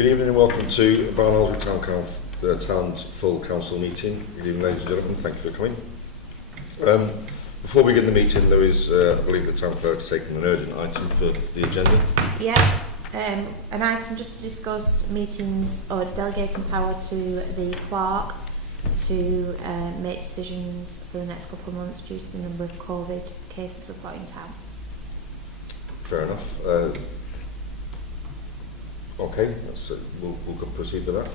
Good evening and welcome to Barnoldswick Town's full council meeting. Good evening, ladies and gentlemen. Thank you for coming. Before we begin the meeting, there is, I believe, the town clerk has taken an urgent item for the agenda. Yeah, an item just to discuss meetings or delegating power to the clerk to make decisions for the next couple of months due to the number of COVID cases we've got in town. Fair enough. Okay, we'll proceed with that.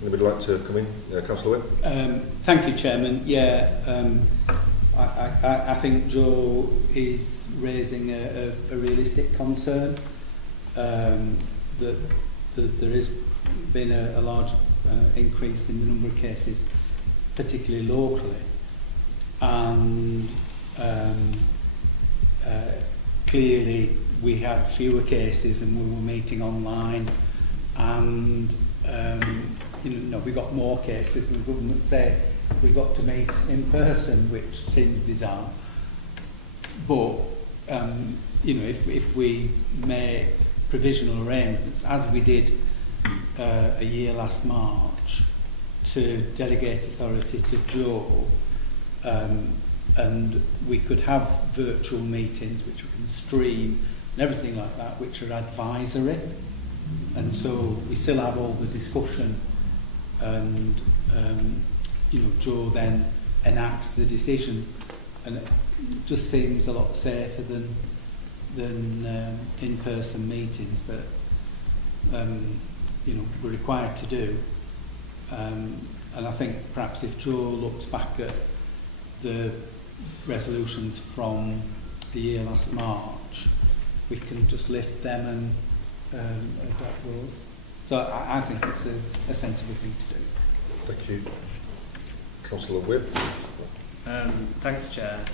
Anybody like to come in? Councillor Whip? Thank you, Chairman. Yeah, I think Joe is raising a realistic concern that there has been a large increase in the number of cases, particularly locally, and clearly we had fewer cases and we were meeting online, and we got more cases, and the government said we got to meet in person, which seems bizarre. But if we make provisional arrangements, as we did a year last March, to delegate authority to Joe, and we could have virtual meetings which we can stream and everything like that, which are advisory, and so we still have all the discussion, and Joe then enacts the decision, and it just seems a lot safer than in-person meetings that we're required to do. And I think perhaps if Joe looks back at the resolutions from the year last March, we can just lift them and adopt those. So I think it's a sensible thing to do. Thank you. Councillor Whip? Thanks, Chair.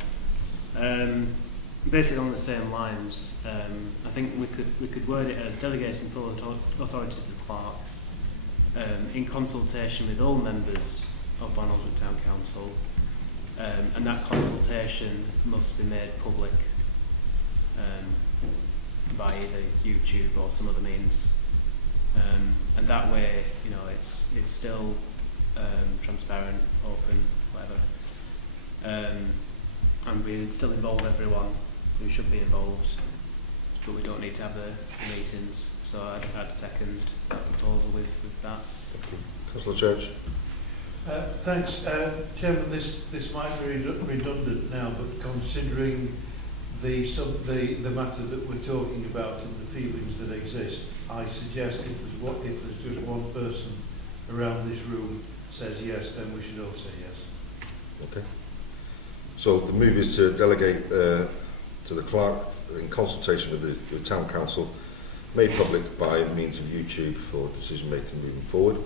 Basically on the same lines, I think we could word it as delegating full authority to the clerk in consultation with all members of Barnoldswick Town Council, and that consultation must be made public by either YouTube or some other means, and that way, it's still transparent, open, whatever, and we still involve everyone who should be involved, but we don't need to have the meetings. So I'd second that proposal with that. Councillor Church? Thanks, Chairman. This might be redundant now, but considering the matter that we're talking about and the feelings that exist, I suggest if there's just one person around this room says yes, then we should all say yes. Okay. So the move is to delegate to the clerk in consultation with the town council, made public by means of YouTube for decision making moving forward.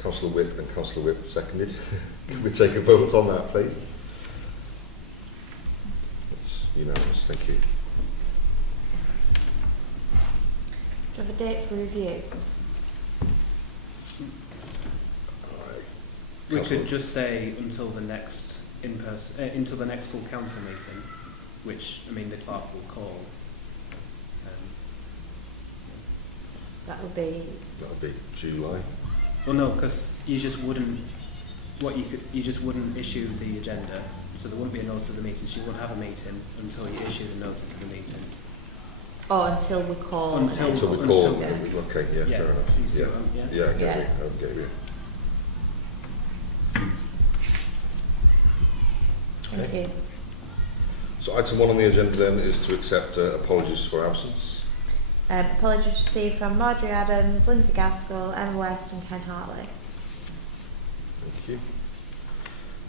Councillor Whip and Councillor Whip seconded. Can we take a vote on that, please? That's unanimous. Thank you. Do you have a date for review? We could just say until the next until the next full council meeting, which the clerk will call. So that would be July. Well, no, because you just wouldn't issue the agenda, so there wouldn't be a notice of the meeting. So you won't have a meeting until you issue the notice of the meeting. Oh, until we call. Until we call. Yeah. Okay, yeah, fair enough. You see what I'm, I get you. Thank you. So item 1 on the agenda then is to accept apologies for absence. Apologies received from Marjorie Adams, Lindsay Gaskell, Emma West and Ken Hartley. Thank you.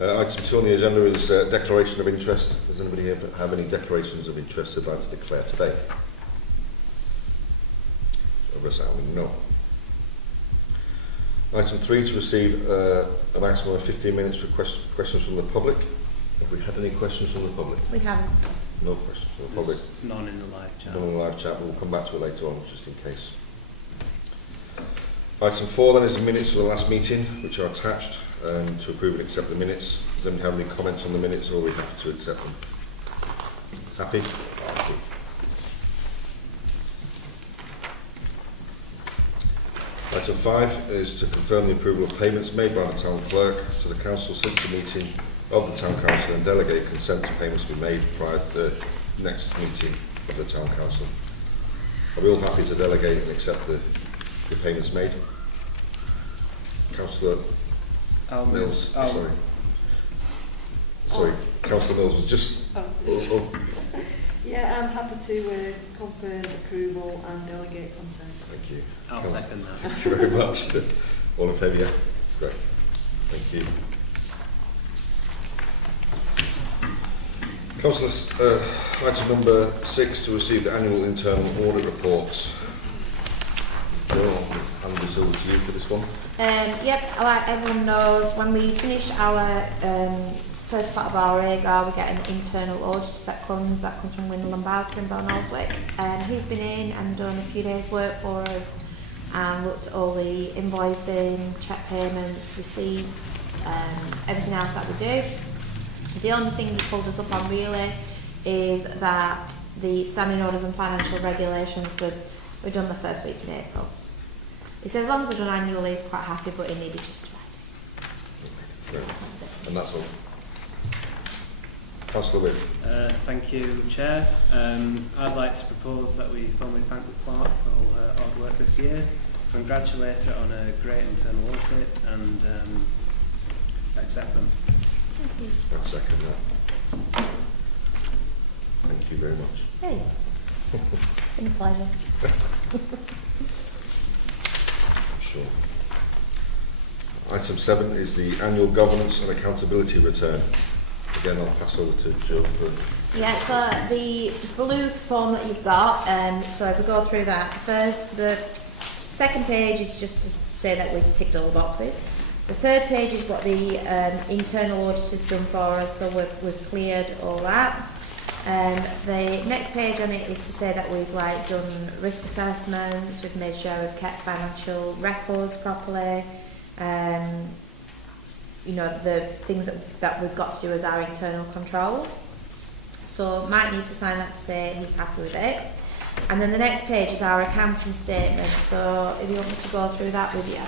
Item 2 on the agenda is declaration of interest. Does anybody here have any declarations of interest they'd like to declare today? A resounding no. Item 3 to receive a maximum of 15 minutes for questions from the public. Have we had any questions from the public? We haven't. No questions from the public. None in the live chat. None in the live chat, but we'll come back to it later on, just in case. Item 4 then is the minutes of the last meeting, which are attached to approve and accept the minutes. Does anyone have any comments on the minutes, or are we happy to accept them? Happy? Happy. Item 5 is to confirm the approval of payments made by the Town Clerk to the Council since the meeting of the Town Council and delegate consent to payments be made prior to the next meeting of the Town Council. Are we all happy to delegate and accept the payments made? Councillor Mills, sorry, Councillor Mills was just... Yeah, I'm happy to confirm approval and delegate consent. Thank you. I'll second that. Thank you very much. All in favour, yeah? Great. Thank you. Councillors, item number 6 to receive the annual internal audit reports. Joe, I'll hand this over to you for this one. Yep, like everyone knows, when we finish our first part of our AGAR, we get an internal audit that comes from Windle & Bowker in Barnoldswick. He's been in and done a few days' work for us and looked at all the invoicing, check payments, receipts, everything else that we do. The only thing he pulled us up on really is that the standing orders and financial regulations were done the first week in April. He says as long as they're done annually, he's quite happy, but he needed just to write it. That's it. And that's all. Councillor Witt. Thank you, Chair. I'd like to propose that we formally thank the clerk for all her hard work this year, congratulate her on a great internal audit and accept them. Thank you. I'll second that. Thank you very much. Hey, it's been a pleasure. Sure. Item 7 is the annual governance and accountability return. Again, I'll pass over to Joe for... Yeah, so the blue form that you've got, so if we go through that, the second page is just to say that we've ticked all the boxes. The third page is what the internal auditor's done for us, so we've cleared all that. The next page on it is to say that we've done risk assessments, we've made sure we've kept financial records properly, you know, the things that we've got to do as our internal controls. So Mike needs to sign that to say he's happy with it. And then the next page is our accounting statement. So if you want me to go through that with you.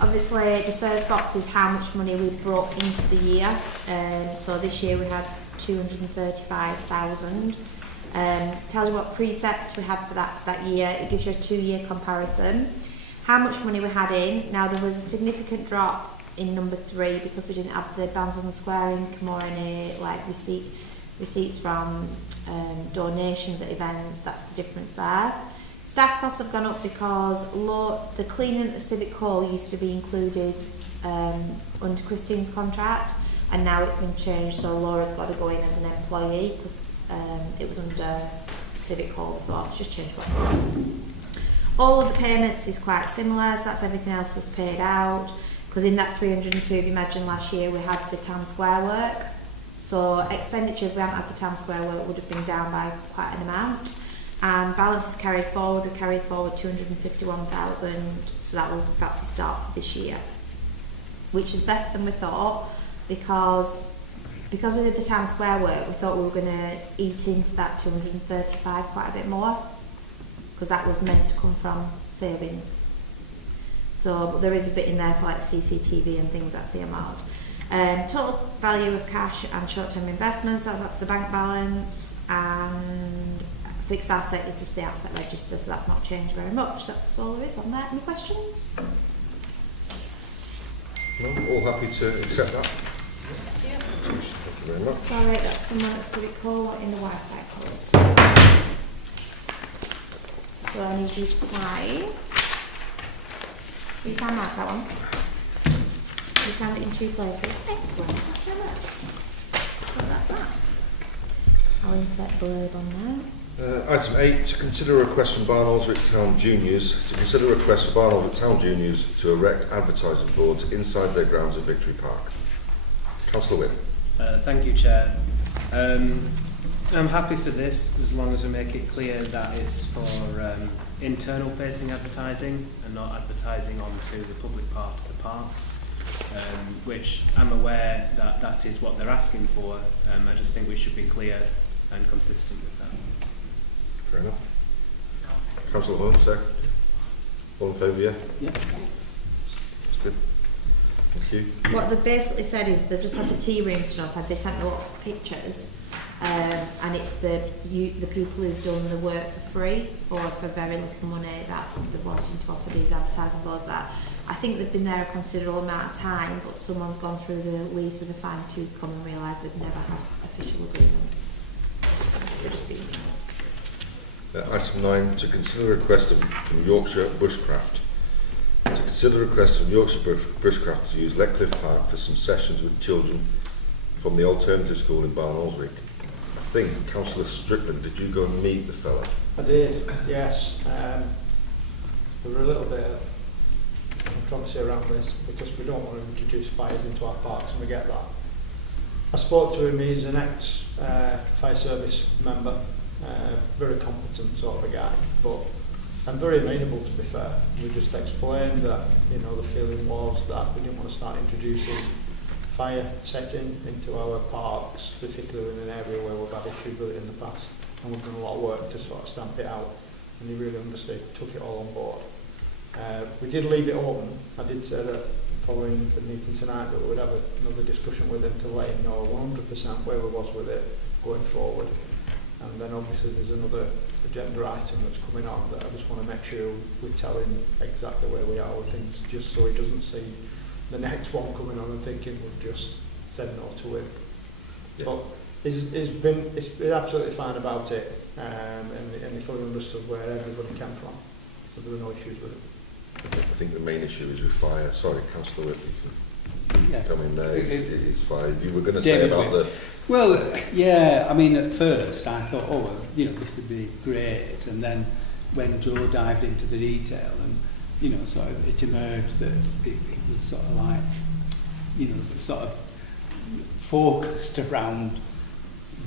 Obviously the first box is how much money we brought into the year. So this year we had 235,000. Tells you what precept we had for that year. It gives you a 2-year comparison. How much money we had in. Now there was a significant drop in number 3 because we didn't have the bands on the square income or any receipts from donations at events. That's the difference there. Staff costs have gone up because the cleaning at the Civic Hall used to be included under Christine's contract, and now it's been changed, so Laura's got to go in as an employee because it was under Civic Hall before. It's just changed places. All of the payments is quite similar, so that's everything else we've paid out. Because in that 302, if you imagine last year we had the town square work, so expenditure if we hadn't had the town square work would have been down by quite an amount. And balances carried forward, we carried forward 251,000, so that's the start for this year, which is best than we thought because we did the town square work, we thought we were going to eat into that 235 quite a bit more because that was meant to come from savings. So but there is a bit in there for like CCTV and things, that's the amount. Total value of cash and short-term investments, that's the bank balance, and fixed asset is just the asset register, so that's not changed very much. That's all there is on there. Any questions? No, all happy to accept that? Yeah. Thank you very much. Sorry, that's someone at Civic Hall in the Wi-Fi codes. So I need you to sign. You sign that one. You signed it in 2 places. Excellent. Thank you very much. So that's that. I'll insert blurb on there. Item 8, to consider a request from Barnoldswick Town Juniors to erect advertising boards inside their grounds at Victory Park. Councillor Witt. Thank you, Chair. I'm happy for this as long as we make it clear that it's for internal facing advertising and not advertising onto the public part of the park, which I'm aware that is what they're asking for. I just think we should be clear and consistent with that. Fair enough. Councillor Holmes, sir. All in favour, yeah? Yeah. That's good. Thank you. What they've basically said is they've just had the tea room stuff, and they sent me lots of pictures, and it's the people who've done the work for free or for very little money that they're wanting to offer these advertising boards at. I think they've been there a considerable amount of time, but someone's gone through the lease with a fine-tooth comb and realised they've never had official agreement. So just thinking. Item 9, to consider a request from Yorkshire Bushcraft. To consider a request from Yorkshire Bushcraft to use Letcliffe Park for some sessions with children from the alternative school in Barnoldswick. I think, Councillor Strickland, did you go and meet the fella? I did, yes. We were a little bit controversy around this because we don't want to introduce fires into our parks, and we get that. I spoke to him. He's an ex-fire service member, very competent sort of a guy, but and very amenable, to be fair. We just explained that, you know, the feeling was that we didn't want to start introducing fire setting into our parks, particularly in an area where we've had issues with it in the past, and we've done a lot of work to sort of stamp it out, and he really understood, took it all on board. We did leave it open. I did say that following the meeting tonight that we would have another discussion with him to let him know 100% where we was with it going forward. And then obviously there's another agenda item that's coming on that I just want to make sure we tell him exactly where we are with things, just so he doesn't see the next one coming on and thinking we've just said no to him. Yeah. But he's been absolutely fine about it, and he fully understood where everybody came from, so there were no issues with it. I think the main issue is with fire. Sorry, Councillor Whitley, you can come in there. It's fire. You were going to say about the... Well, yeah, I mean, at first I thought, oh, well, you know, this would be great. And then when Joe dived into the detail and, you know, sort of it emerged that it was sort of like, you know, sort of focused around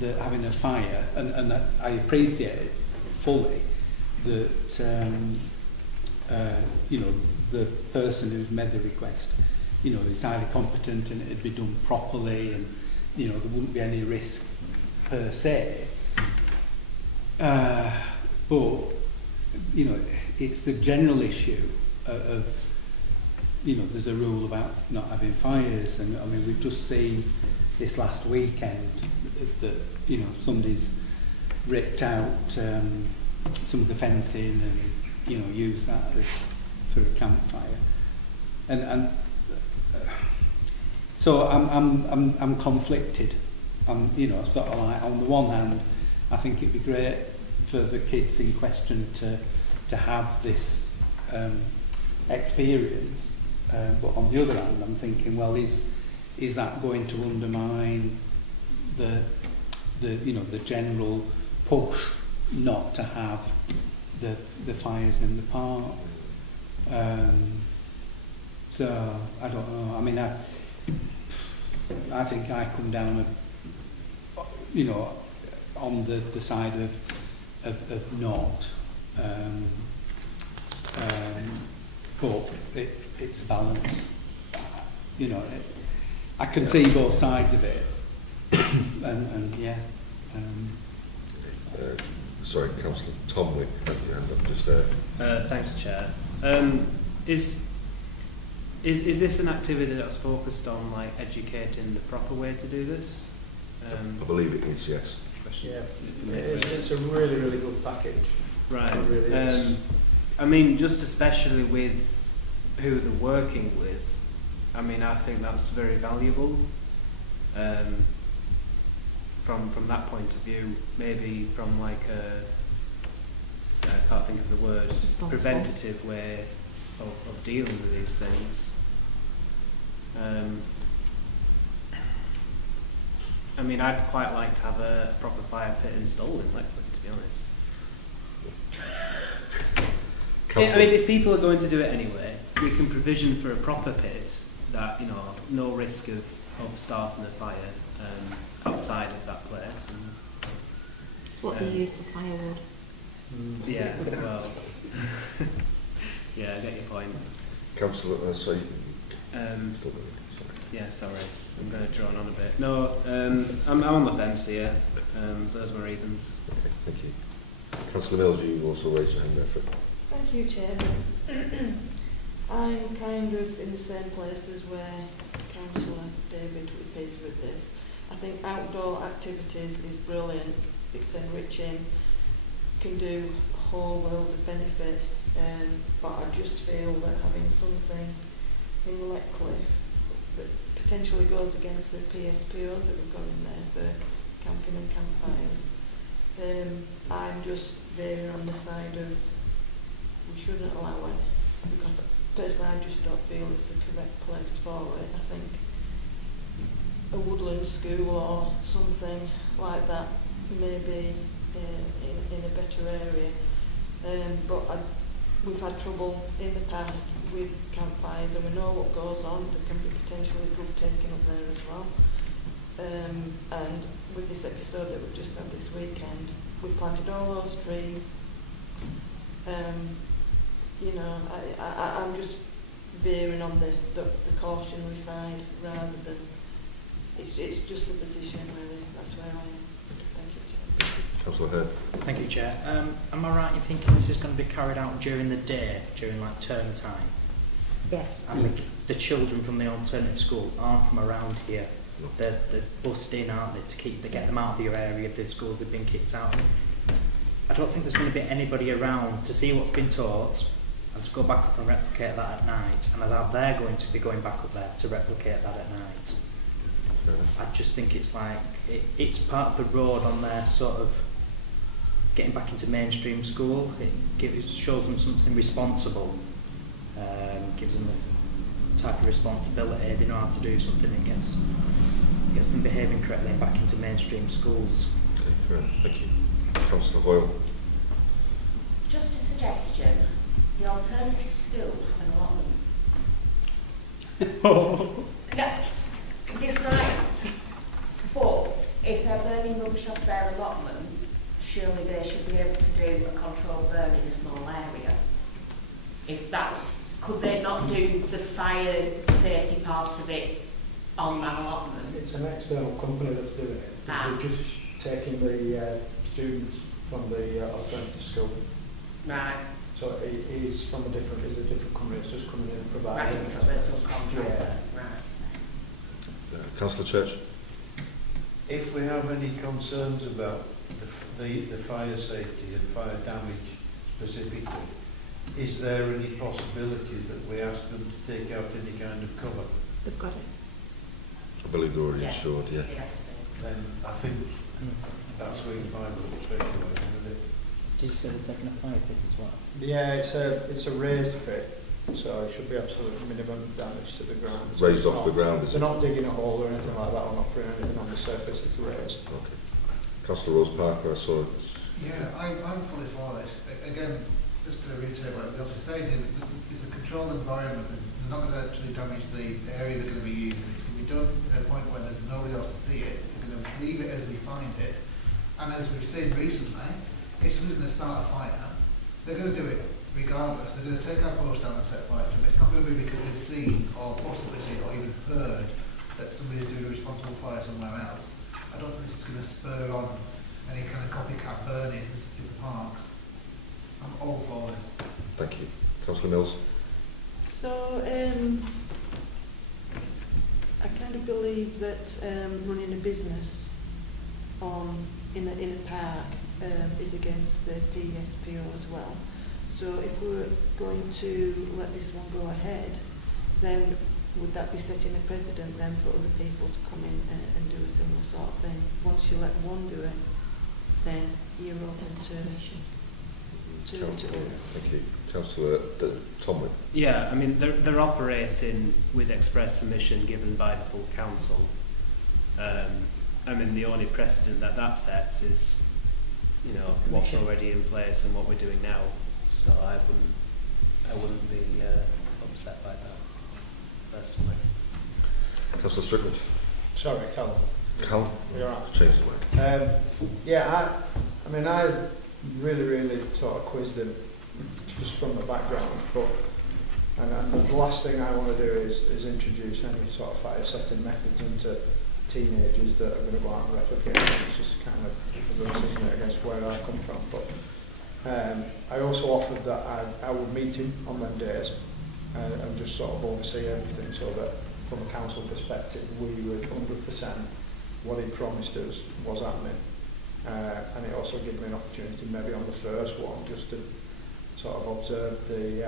having a fire. And I appreciate fully that, you know, the person who's made the request, you know, is highly competent and it'd be done properly, and you know, there wouldn't be any risk per se. But, you know, it's the general issue of, you know, there's a rule about not having fires, and I mean, we've just seen this last weekend that, you know, somebody's ripped out some of the fencing and, you know, used that for a campfire. And so I'm conflicted. You know, sort of like, on the one hand, I think it'd be great for the kids in question to have this experience, but on the other hand, I'm thinking, well, is that going to undermine the you know, the general push not to have the fires in the park? So I don't know. I mean, I think I come down, you know, on the side of not. But it's a balance. You know, I can see both sides of it, and yeah. Sorry, Councillor Tomley, had your hand up just there. Thanks, Chair. Is this an activity that's focused on like educating the proper way to do this? I believe it is, yes. Yeah, it's a really, really good package. Right. It really is. I mean, just especially with who they're working with, I mean, I think that's very valuable. From that point of view, maybe from like I can't think of the word, preventative way of dealing with these things. I mean, I'd quite like to have a proper fire pit installed in Letcliffe, to be honest. I mean, if people are going to do it anyway, we can provision for a proper pit that, you know, no risk of starting a fire outside of that place. And, It's what they use for firewood. Yeah, well, yeah, I get your point. Councillor, sorry. Yeah, sorry, I'm going to drone on a bit. No, I'm on the fence here. Those are my reasons. Okay, thank you. Councillor Mills, you also raised your hand there for... Thank you, Chairman. I'm kind of in the same place as where Councillor David is with this. I think outdoor activities is brilliant. It's enriching, can do a whole world of benefit. But I just feel that having something in Letcliffe that potentially goes against the PSPOs that we've got in there for camping and campfires, I'm just veering on the side of we shouldn't allow it, because personally I just don't feel it's the correct place for it. I think a woodland school or something like that may be in a better area. But we've had trouble in the past with campfires, and we know what goes on. There can be potentially drug taking up there as well. And with this episode that we've just had this weekend, we planted all those trees. You know, I'm just veering on the cautionary side rather than it's just a position really. That's where I am. Thank you, Chair. Councillor Hurd. Thank you, Chair. Am I right in thinking this is going to be carried out during the day, during like term time? Yes. And the children from the alternative school aren't from around here. No. They're bussed in, aren't they, to get them out of your area of the schools they've been kicked out of. I don't think there's going to be anybody around to see what's been taught and to go back up and replicate that at night. And I doubt they're going to be going back up there to replicate that at night. I just think it's like, it's part of the road on their sort of getting back into mainstream school. It shows them something responsible, gives them the type of responsibility, they know how to do something that gets them behaving correctly and back into mainstream schools. Okay, fair enough. Thank you. Councillor Hoyle. Just a suggestion, the alternative school have an allotment. No, this right. But if they're burning rubbish off their allotment, surely they should be able to do a controlled burn in a small area. If that's, could they not do the fire safety part of it on that allotment? It's an external company that's doing it. They're just taking the students from the alternative school. Right. So it is from a different company. It's just coming in and providing. Right, so there's some contract. Yeah. Right. Councillor Church. If we have any concerns about the fire safety and fire damage specifically, is there any possibility that we ask them to take out any kind of cover? They've got it. I believe they're already insured, yeah. Then I think that's where you find them straight away, isn't it? Did you say they're taking a fire pit as well? Yeah, it's a raised pit, so it should be absolute minimum damage to the ground. So Raised off the ground, is they're it? not digging a hole or anything like that, or not putting anything on the surface. It's raised. Okay. Councillor Rose Parker, I saw it. Yeah, I'm fully for this. Again, just to reiterate what everybody else is saying, it's a controlled environment. They're not going to actually damage the area they're going to be using. It's going to be done at a point when there's nobody else to see it. They're going to leave it as they find it. And as we've seen recently, if somebody's going to start a fire, they're going to do it regardless. They're going to take our post down and set fire to it. It's not going to be because they've seen or possibly seen or even heard that somebody's doing a responsible fire somewhere else. I don't think this is going to spur on any kind of copycat burn-ins in the parks. I'm all for this. Thank you. Councillor Mills. So I kind of believe that running a business in a park is against the PSPO as well. So if we were going to let this one go ahead, then would that be setting a precedent then for other people to come in and do a similar sort of thing? Once you let one do it, then you're open to Thank you. Councillor Tomlin. Yeah, I mean, they're operating with express permission given by the full council. I mean, the only precedent that sets is, you know, what's already in place and what we're doing now. So I wouldn't be upset by that, personally. Councillor Strickland. Sorry, Callum. Callum. You're right. Change the mind. Yeah, I mean, I really sort of quizzed him just from the background, but and the last thing I want to do is introduce any sort of fire setting methods into teenagers that are going to go out and replicate them. It's just kind of a racism against where I come from. But I also offered that I would meet him on them days and just sort of oversee everything, so that from a council perspective we were 100% what he promised us was happening. And it also gave me an opportunity maybe on the first one just to sort of observe the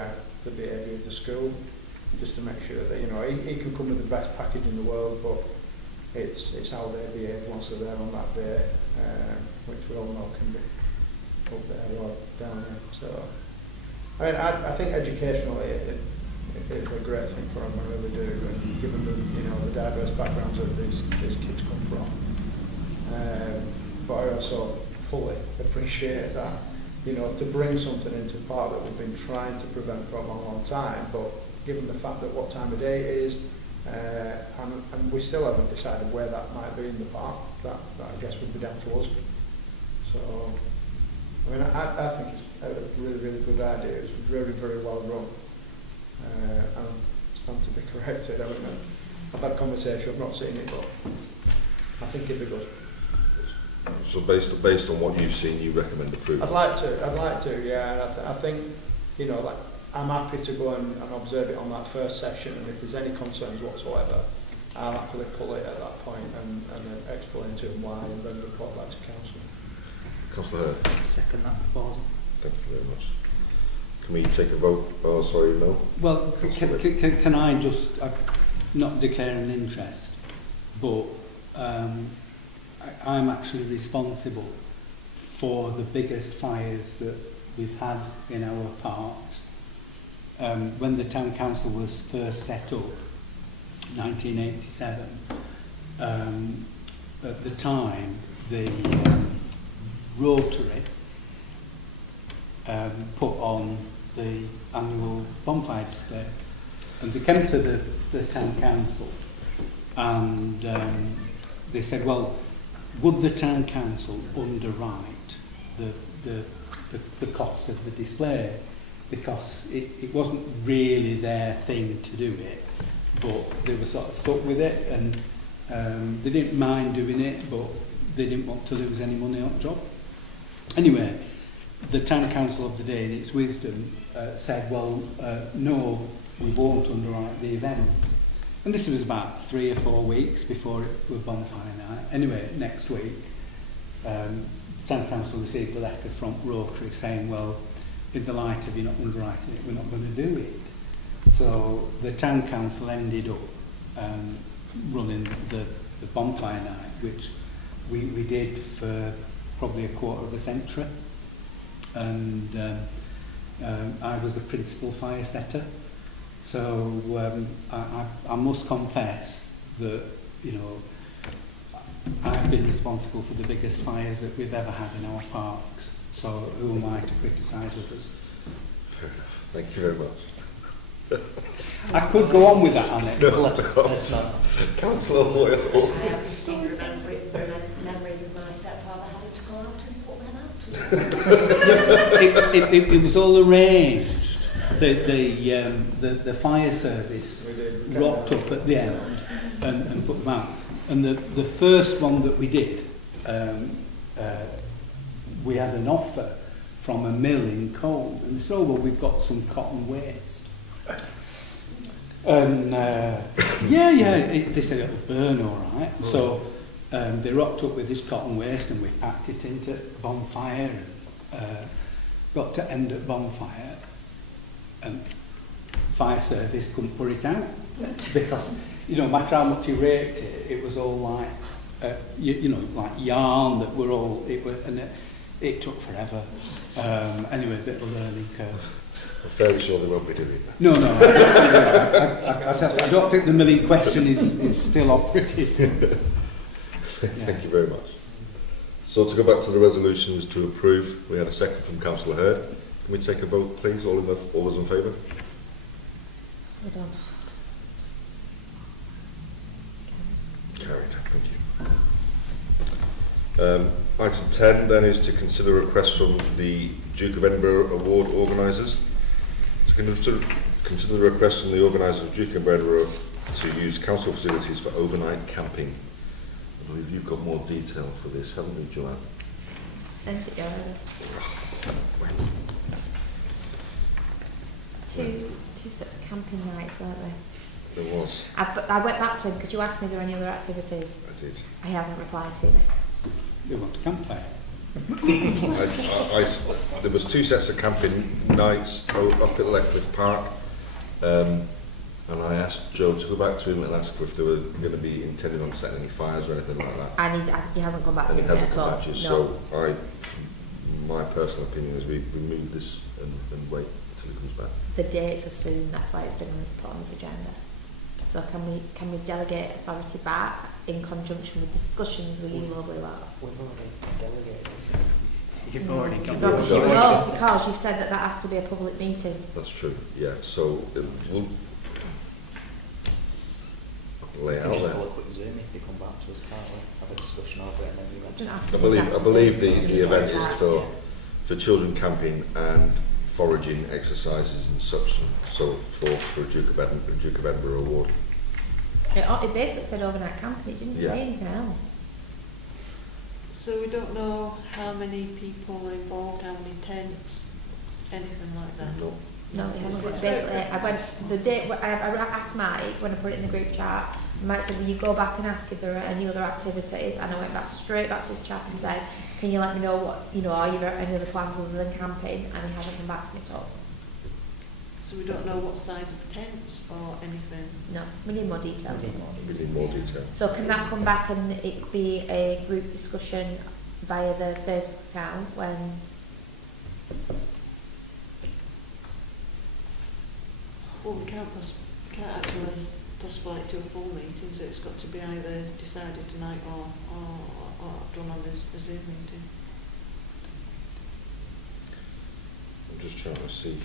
behaviour of the school, just to make sure that, you know, he can come with the best package in the world, but it's how they behave once they're there on that day, which we all know can be up there or down there. So, I mean, I think educationally it's a great thing for them, I really do, and given the, you know, the diverse backgrounds that these kids come from. But I also fully appreciate that, you know, to bring something into park that we've been trying to prevent for a long, long time, but given the fact that what time of day it is, and we still haven't decided where that might be in the park, that I guess would be down to us. So, I mean, I think it's a really, really good idea. It's very, very well run. And stand to be corrected. I mean, I've had a conversation, I've not seen it, but I think it'd be good. So based on what you've seen, you recommend approval? I'd like to, yeah. And I think, you know, like, I'm happy to go and observe it on that first session, and if there's any concerns whatsoever, I'll happily pull it at that point and then explain to him why, and then report back to council. Councillor Hurd. Second that proposal. Thank you very much. Can we take a vote? Oh, sorry, no. Well, can I just not declare an interest, but I'm actually responsible for the biggest fires that we've had in our parks. When the town council was first set up, 1987, at the time the Rotary put on the annual bonfire display, and they came to the town council and they said, well, would the town council underwrite the cost of the display, because it wasn't really their thing to do it, but they were sort of stuck with it, and they didn't mind doing it, but they didn't want to lose any money on the job. Anyway, the town council of the day, in its wisdom, said, well, no, we won't underwrite the event. And this was about 3 or 4 weeks before it was bonfire night. Anyway, next week, town council received a letter from Rotary saying, well, in the light of you not underwriting it, we're not going to do it. So the town council ended up running the bonfire night, which we did for probably a quarter of a century. And I was the principal fire setter. So I must confess that, you know, I've been responsible for the biggest fires that we've ever had in our parks. So who am I to criticise others? Fair enough. Thank you very much. I could go on with that, Annick. Councillor Hoyle. I have distinct memories of my stepfather having to go out and put them out. It was all arranged. The fire service rocked up at the end and put them out. And the first one that we did, we had an offer from a mill in Colne, and they said, oh, well, we've got some cotton waste. And they said it'll burn all right. So they rocked up with this cotton waste, and we packed it into a bonfire, and got to end at bonfire, and fire service couldn't put it out because, you know, no matter how much you raked it, it was all like you know, like yarn that were all it took forever. Anyway, a bit of a learning curve. I'm fairly sure they won't be doing that. No, I don't think the mill in question is still operative. Thank you very much. So to go back to the resolutions to approve, we had a second from Councillor Hurd. Can we take a vote, please? All those in favour? Hold on. Carried. Thank you. Item 10 then is to consider requests from the Duke of Edinburgh Award organisers. To consider the request from the organisers of Duke of Edinburgh to use council facilities for overnight camping. I believe you've got more detail for this, haven't you, Joanne? sent it you already. Two sets of camping nights, weren't there? There was. I went back to him because you asked me if there were any other activities. I did. He hasn't replied to me. We want a campfire. There was 2 sets of camping nights up at Leckcliffe Park, and I asked Joe to go back to him and ask if they were going to be intending on setting any fires or anything like that. And he hasn't come back to And me he hasn't yet come at all. back to you. No. So my personal opinion is we remove this and wait till he comes back. The dates are soon, that's why it's been put on this agenda. So can we delegate authority back in conjunction with discussions with you, Lovely Lot? We've already delegated this. You've already got No, because you've said that has to be a public meeting. That's true, yeah. So we'll lay We it can out just there. call a quick Zoom if they come back to us, can't we? Have a discussion over it and then you mention I believe the event is for children camping and foraging exercises and such and so forth for a Duke of Edinburgh award. It basically said overnight camping, it didn't Yeah. say anything else. So we don't know how many people are involved, how many tents, anything like that. No. No, it hasn't got, basically, I went, the day, I asked Mike, when I put it in the group chat, Mike said, will you go back and ask if there are any other activities? And I went straight back to this chap and said, can you let me know what, are you any other plans other than camping? And he hasn't come back to me at all. So we don't know what size of tents or anything. No, we need more detail. We need more detail. So can that come back and it be a group discussion via the Facebook account when... Well, we can't actually postpone it to a full meeting, so it's got to be either decided tonight or done on a Zoom meeting. I'm just trying to see.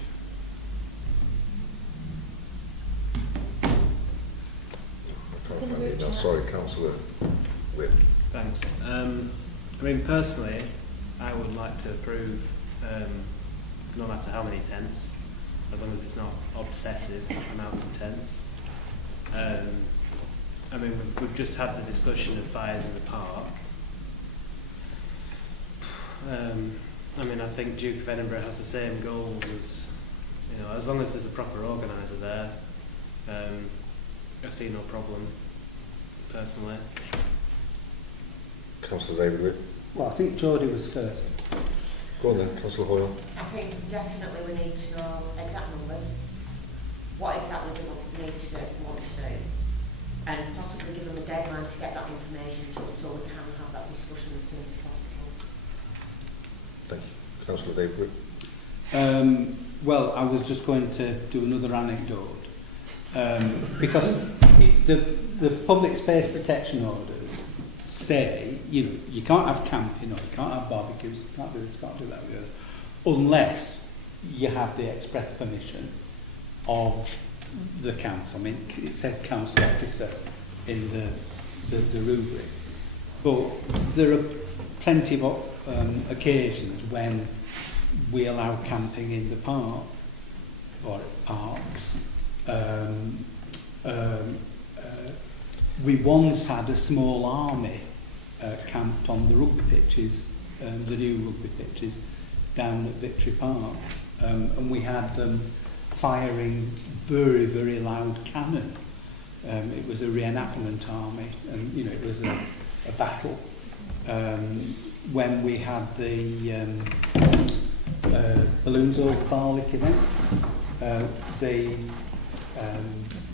I can't find it now. Sorry, Councillor Whip. Thanks. I mean, personally, I would like to approve, no matter how many tents, as long as it's not obsessive amount of tents. I mean, we've just had the discussion of fires in the park. I mean, I think Duke of Edinburgh has the same goals as, as long as there's a proper organiser there, I see no problem, personally. Councillor David Whip. Well, I think Jodie was first. Go on then, Councillor Hoyle. I think definitely we need to know exact numbers, what exactly we need to do, want to do, and possibly give them a deadline to get that information to us so we can have that discussion as soon as possible. Thank you. Councillor David Whip. Well, I was just going to do another anecdote because the public space protection orders say, you can't have camping or you can't have barbecues, you can't do this, can't do that, unless you have the express permission of the council. I mean, it says council officer in the rubric, but there are plenty of occasions when we allow camping in the park or at parks. We once had a small army camped on the rugby pitches, the new rugby pitches down at Victory Park, and we had them firing very, very loud cannon. It was a reenactment army, and it was a battle. When we had the Balloons Over Barwick events, the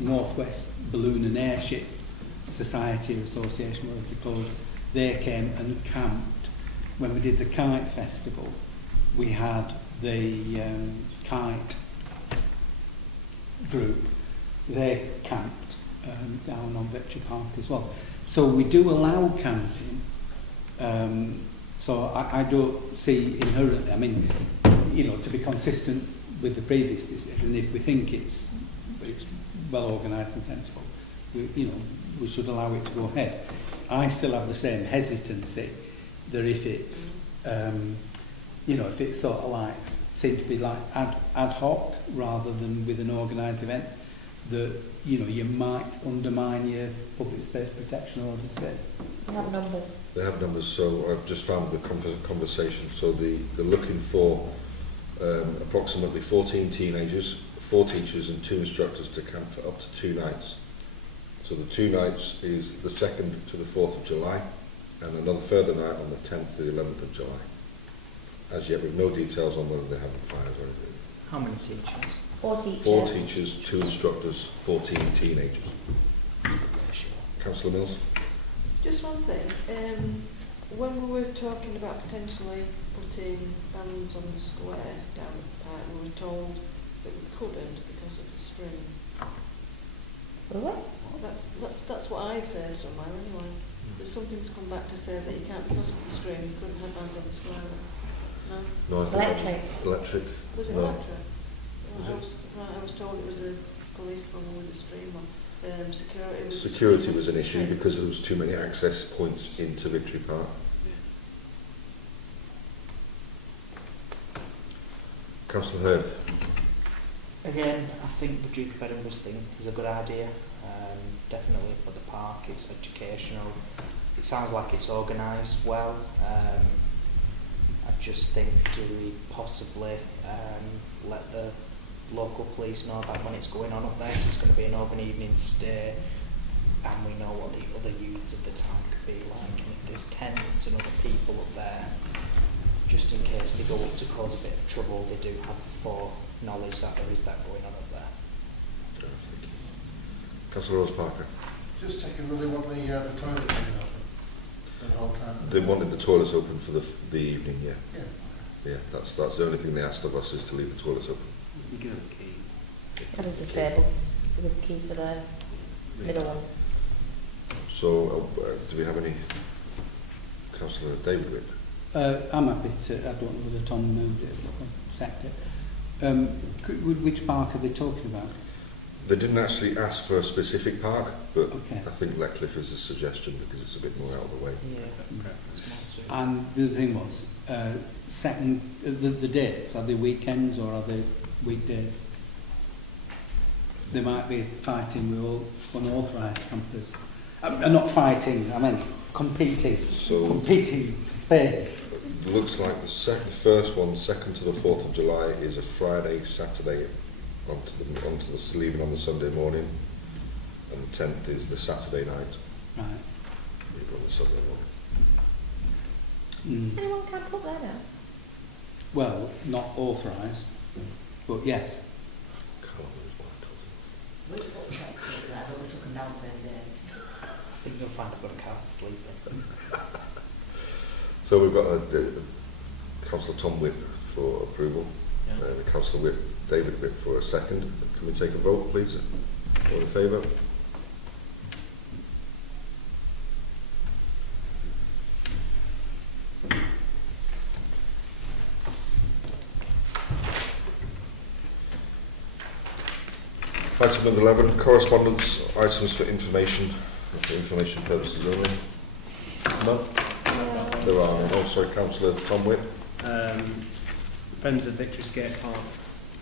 Northwest Balloon and Airship Society or Association, whatever they're called, they came and camped. When we did the kite festival, we had the kite group, they camped down on Victory Park as well. So we do allow camping. So I don't see inherently, I mean, to be consistent with the previous decision, if we think it's well organised and sensible, we should allow it to go ahead. I still have the same hesitancy that if it's, if it's sort of like, seem to be like ad hoc rather than with an organised event, that, you might undermine your public space protection orders a bit. We have numbers. They have numbers, so I've just found the conversation. So they're looking for approximately 14 teenagers, 4 teachers and 2 instructors to camp for up to 2 nights. So the 2 nights is the 2nd to the 4th of July and another further night on the 10th to the 11th of July. As yet, with no details on whether they have fires or anything. How many teachers? 4 teachers. 4 teachers, 2 instructors, 14 teenagers. That's a good ratio. Councillor Mills? Just one thing, when we were talking about potentially putting bands on the square down at the park, we were told that we couldn't because of the string. Really? That's what I've heard somewhere anyway. There's something's come back to say that you can't, because of the string, you couldn't have bands on the square. No? No, I think Electric. Electric. Was it No. electric? Was I was told it was a police problem with the stream or security. Was Security was an the issue stream. because there was too many access points into Victory Park. Councillor Hurd? Again, I think the Duke of Edinburgh's thing is a good idea. Definitely for the park, it's educational. It sounds like it's organised well. I just think, do we possibly let the local police know that when it's going on up there, 'cause it's going to be an over an evening stay, and we know what the other youths of the town could be like, and if there's tents and other people up there, just in case they go up to cause a bit of trouble, they do have the foreknowledge that there is that going on up there. Councillor Rose Parker? Just checking, will they want the toilets being open the whole time? They wanted the toilets open for the evening, yeah. Yeah. Yeah, that's the only thing they asked of us, is to leave the toilets open. You give them a key. I would disable the key for the middle one. So, do we have any? Councillor David Wick? I'm happy to, I don't know whether Tom moved it or seconded it. Which park are they talking about? They didn't actually ask for a specific park, but Okay. I think Leckliffe is a suggestion because it's a bit more out of the way. Yeah, preference more suited. And the other thing was, the dates, are they weekends or are they weekdays? They might be fighting with all unauthorised campers. I'm not fighting, I mean competing. So- Competing for space. Looks like the first one, 2nd to the 4th of July, is a Friday, Saturday, onto the leaving on the Sunday morning, and the 10th is the Saturday night, Right. leaving on the Sunday morning. Mm. Does anyone camp up there now? Well, not authorised, but yes. Callum and his wife told me. We put checked it there, but we took them down the same day. I think you'll find I've got a cat sleeping. So we've got Councillor Tom Whip for approval, Yeah. Councillor David Whip for a second. Can we take a vote, please? All in favour? Item number 11, correspondence, items for information purposes only. None? There are none. Also, Councillor Tom Whip. Friends of Victory Skate Park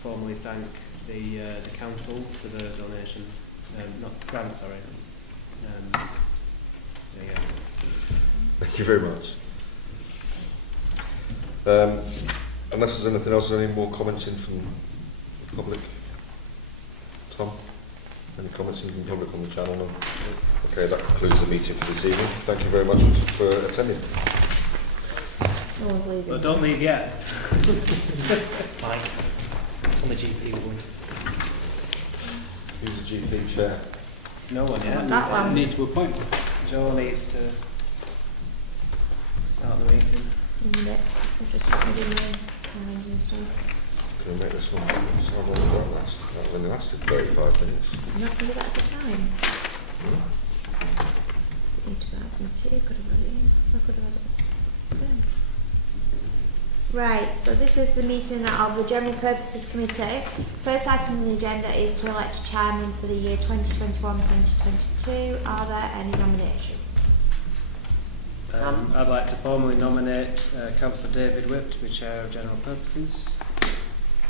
formally thank the council for the donation, not grant, sorry. There you go. Thank you very much. Unless there's anything else, any more comments in from the public? Tom? Any comments in from the public on the channel? No? Okay, that concludes the meeting for this evening. Thank you very much for attending. No one's leaving. Well, don't leave yet. Mike, it's on the GP we're going to. Who's the GP chair? No one yet. That one. Need to appoint. Joe needs to start the meeting. Yeah, I'm just checking the times and stuff. Can we make this one? Let's have a look at that. That only lasted 35 minutes. I'm not going to that at the time. Hmm? Need to go out from tea, could have had it in. I could have had it then. Right, so this is the meeting of the General Purposes Committee. First item on the agenda is to elect a chairman for the year 2021-2022. Are there any nominations? I'd like to formally nominate Councillor David Whip to be Chair of General Purposes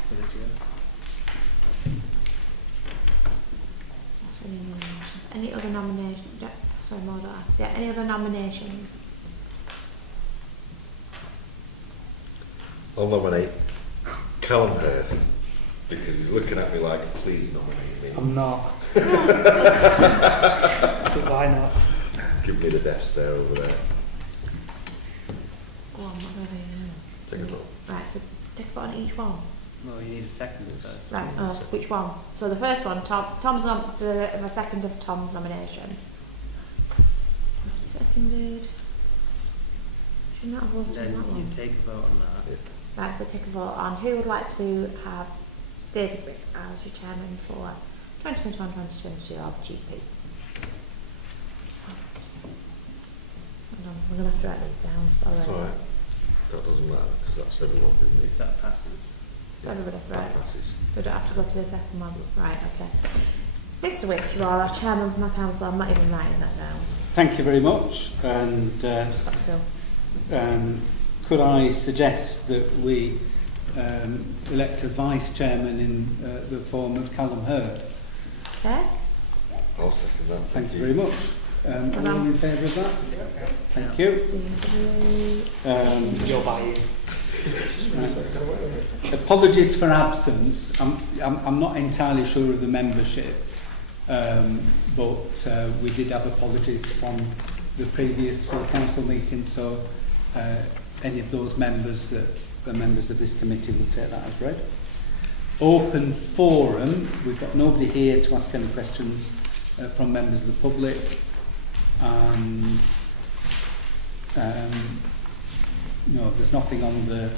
for this year. That's really nominations. Any other nominations? Sorry, more that. Yeah, any other nominations? I'll nominate Callum Hurd because he's looking at me like, please nominate me. I'm not. But why not? Give me the death stare over there. Go on, what ready? Take a look. Right, so take a vote on each one. Well, you need a second first. Right, which one? So the first one, Tom's the second of Tom's nomination. Seconded. Should not have voted Then on that you one. take a vote on that. Right, so take a vote on who would like to have David Wick as your chairman for 2021-2022 of GP. Hang on, we're going to have to write these down, sorry. It's alright. That doesn't matter because that's everyone, isn't If it? that passes. So everybody have to write. That passes. So we don't have to go to the second one. Right, okay. Mr. Wick, you are our chairman for my council. I'm not even writing that down. Thank you very much. And Stop still. could I suggest that we elect a vice chairman in the form of Callum Hurd? Okay. I'll second that. Thank you very much. All in favour of that? Thank you. You're buying. Apologies for absence. I'm not entirely sure of the membership, but we did have apologies from the previous full council meeting, so any of those members that are members of this committee will take that as read. Open forum. We've got nobody here to ask any questions from members of the public. No, there's nothing on the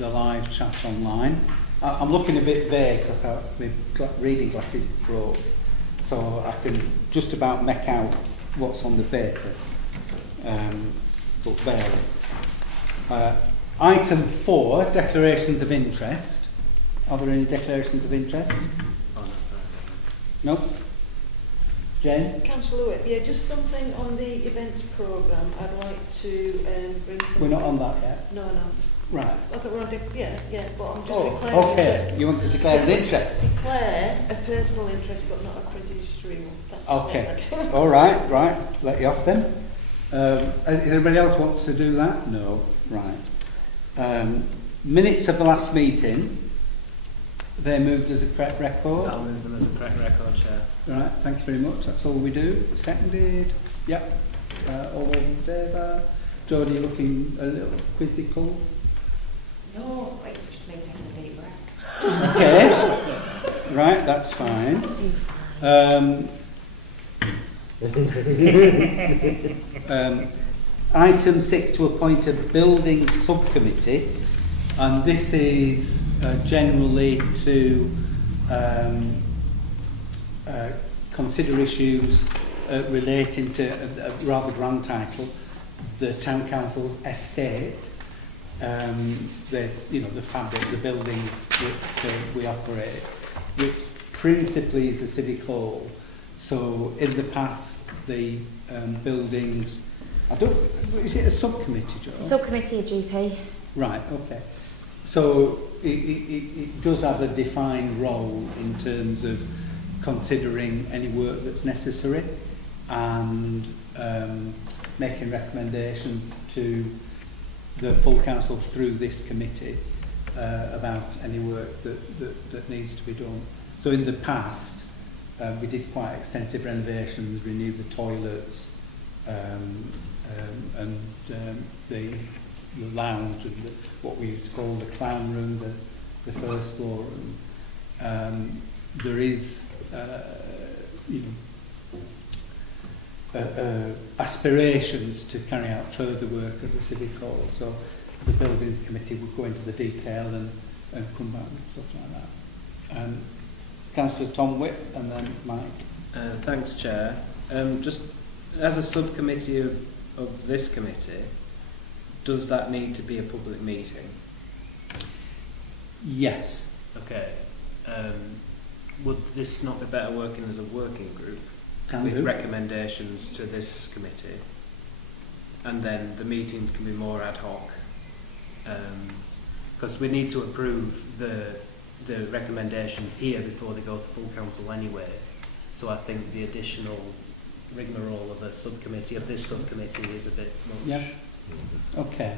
live chat online. I'm looking a bit vague because my reading glasses broke, so I can just about make out what's on the paper, but barely. Item 4, declarations of interest. Are there any declarations of interest? Oh, No? Jane? Councillor Whip, yeah, just something on the events programme. I'd like to bring some... We're not on that yet. No. Right. I thought we were on... yeah, but I'm just Oh, declaring... okay. You want to declare an interest? Declare a personal interest, but not a fiduciary one. That's Okay. All right. Let you off then. Is anybody else wants to do that? No. Right. Minutes of the last meeting. They moved as a correct record. I'll move them as a correct record, Chair. Right, thank you very much. That's all we do. Seconded. Yep. All those in favour? Jodie looking a little quizzical. No, it's just me taking a deep breath. Okay. Right, that's fine. Item 6 to appoint a building subcommittee, and this is generally to consider issues relating to a rather grand title, the town council's estate, the fabric, the buildings that we operate, which principally is the civic hall. So in the past, the buildings, is it a subcommittee, Jo? Subcommittee of GP. Right, okay. So it does have a defined role in terms of considering any work that's necessary and making recommendations to the full council through this committee about any work that needs to be done. So in the past, we did quite extensive renovations, renewed the toilets, and the lounge and what we used to call the clown room, the first floor room. There is, aspirations to carry out further work at the Civic Hall. So the Buildings Committee will go into the detail and come back with stuff like that. Councillor Tom Whitt and then Mike. Thanks, Chair. Just as a subcommittee of this committee, does that need to be a public meeting? Yes. Okay. Would this not be better working as a working group with do. recommendations to this committee, and then the meetings can be more ad hoc? Because we need to approve the recommendations here before they go to full council anyway. So I think the additional rigmarole of a subcommittee of this subcommittee is a bit much. Yeah. Okay.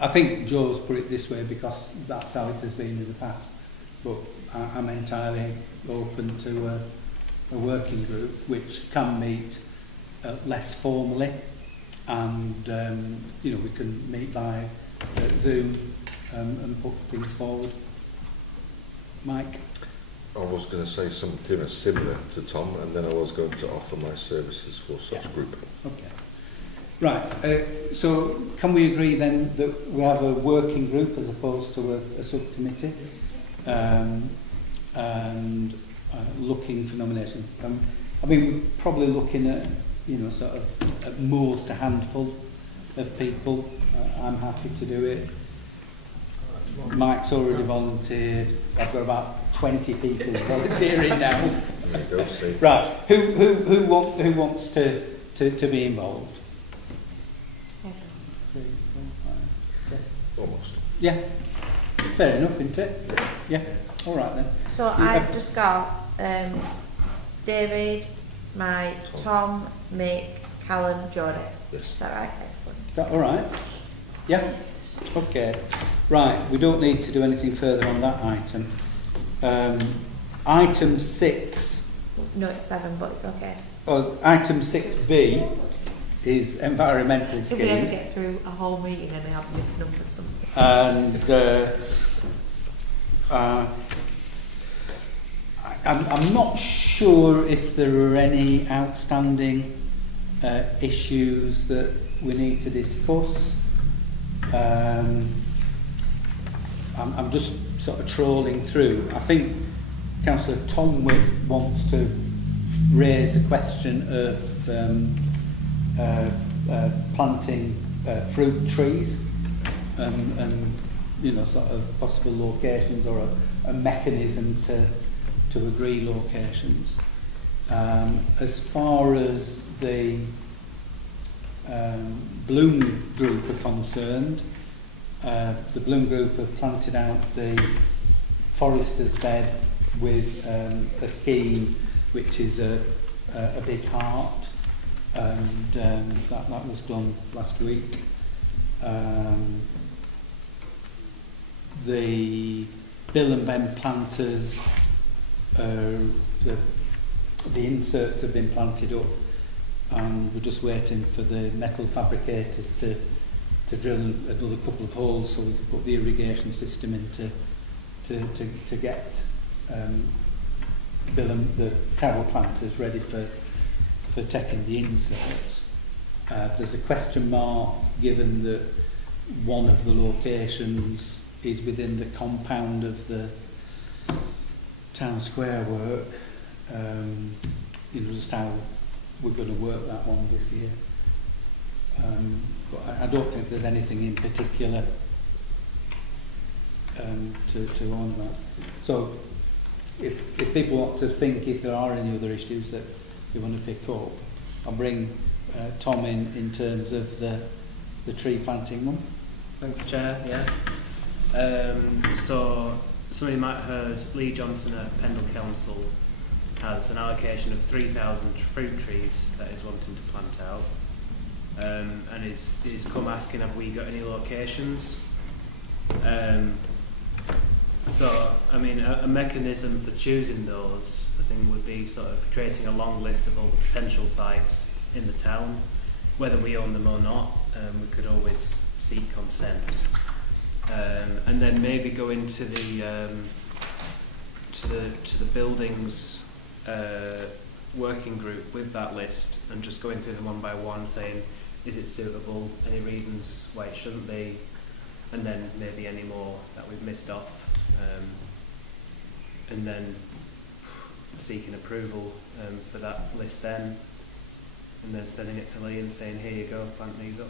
I think Joe's put it this way because that's how it has been in the past. But I'm entirely open to a working group which can meet less formally, and we can meet by Zoom and put things forward. Mike? I was going to say something similar to Tom, and then I was going to offer my services for such group. Okay. Right, so can we agree then that we have a working group as opposed to a subcommittee? And looking for nominations. I mean, we're probably looking at, sort of at most a handful of people. I'm happy to do it. Mike's already volunteered. I've got about 20 people volunteering now. There you go, see. Right, who wants to be involved? Almost. Yeah, fair enough, isn't it? Yeah, all right then. So I've just got David, Mike, Tom, Mick, Callum, Jordan. Yes. Is that right? Excellent. Is that all right? Yeah? Okay. Right, we don't need to do anything further on that item. Item 6. No, it's 7, but it's okay. Oh, item 6B is environmental If we ever schemes. get through a whole meeting and they have misnumbered something. And I'm not sure if there are any outstanding issues that we need to discuss. I'm just sort of trawling through. I think Councillor Tomwick wants to raise the question of planting fruit trees and sort of possible locations or a mechanism to agree locations. As far as the Bloom Group are concerned, the Bloom Group have planted out the Forester's bed with a scheme which is a big heart, and that was done last week. The Bill and Ben planters, the inserts have been planted up, and we're just waiting for the metal fabricators to drill another couple of holes so we can put the irrigation system in to get Bill and the tower planters ready for taking the inserts. There's a question mark given that one of the locations is within the compound of the town square work. Just how we're going to work that one this year. But I don't think there's anything in particular to on that. So if people want to think if there are any other issues that you want to pick up, I'll bring Tom in terms of the tree planting one. Thanks, Chair. Yeah. So some of you might have heard Lee Johnson at Pendle Council has an allocation of 3,000 fruit trees that he's wanting to plant out, and he's come asking, have we got any locations? So I mean, a mechanism for choosing those, I think, would be sort of creating a long list of all the potential sites in the town, whether we own them or not. We could always seek consent, and then maybe go into the buildings working group with that list and just going through them one by one, saying, is it suitable? Any reasons why it shouldn't be? And then maybe any more that we've missed off, and then seeking approval for that list then, and then sending it to Lee and saying, here you go, plant these up.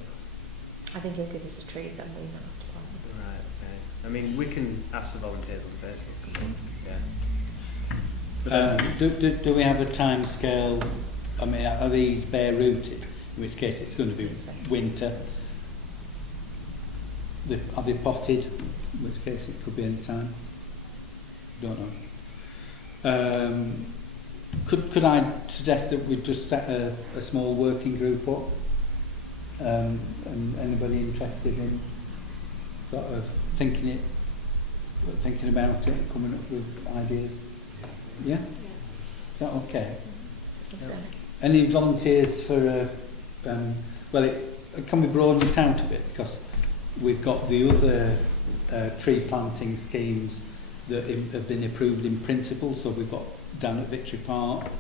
I think he'll give us the trees and we don't have to plant them. Right, okay. I mean, we can ask for volunteers on Facebook, couldn't we? Yeah. Do we have a time scale? I mean, are these bare rooted? In which case it's going to be winter. Are they potted? In which case it could be any time. Don't know. Could I suggest that we just set a small working group up And anybody interested in sort of thinking about it and coming up with ideas? Yeah? Is that okay? Any volunteers for well, it can be broadened out a bit because we've got the other tree planting schemes that have been approved in principle. So we've got down at Victory Park,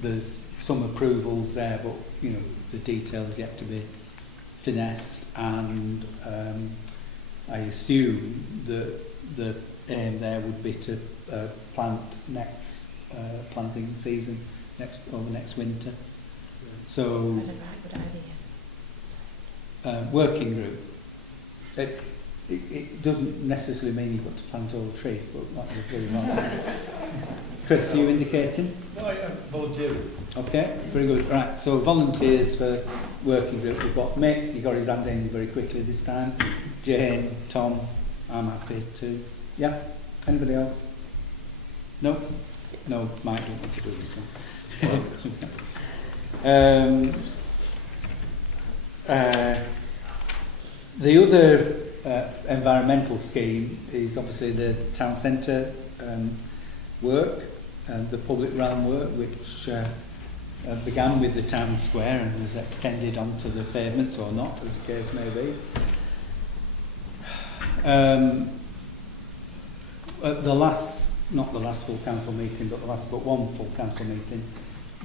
there's some approvals there, but you know the details yet to be finessed, and I assume that the aim there would be to plant next planting season, next winter. So Good idea. working group. It doesn't necessarily mean you've got to plant all the trees, but that was very wrong. Chris, are you indicating? No, I volunteer. Okay, very good. Right, so volunteers for working group. We've got Mick, he got his hand in very quickly this time. Jane, Tom, I'm happy to. Yeah? Anybody else? No? No, Mike don't want to do this one. The other environmental scheme is obviously the town centre work, the public realm work, which began with the town square and was extended onto the pavements or not, as the case may be. At the last, not the last full council meeting, but the last but one full council meeting,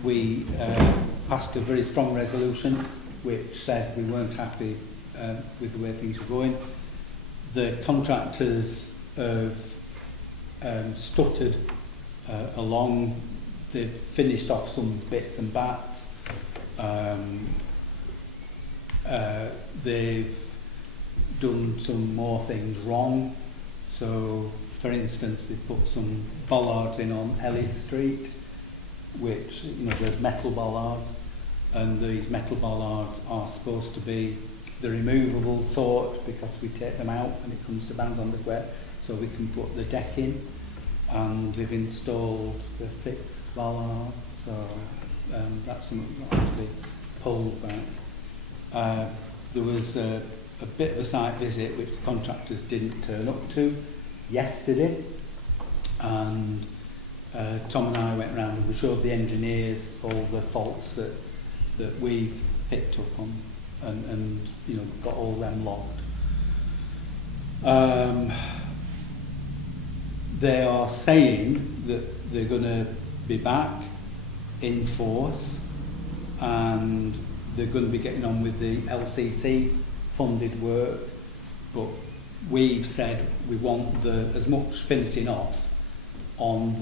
we passed a very strong resolution which said we weren't happy with the way things were going. The contractors have stuttered along. They've finished off some bits and bats. They've done some more things wrong. So, for instance, they put some bollards in on Ellis Street, which, you know, there's metal bollards, and these metal bollards are supposed to be the removable sort because we take them out when it comes to bands on the square, so we can put the deck in, and they've installed the fixed bollards, so that's something that has to be pulled back. There was a bit of a site visit which the contractors didn't turn up to yesterday, and Tom and I went round and we showed the engineers all the faults that we've picked up on, and you know, got all them logged. They are saying that they're going to be back in force, and they're going to be getting on with the LCC funded work, but we've said we want as much finishing off on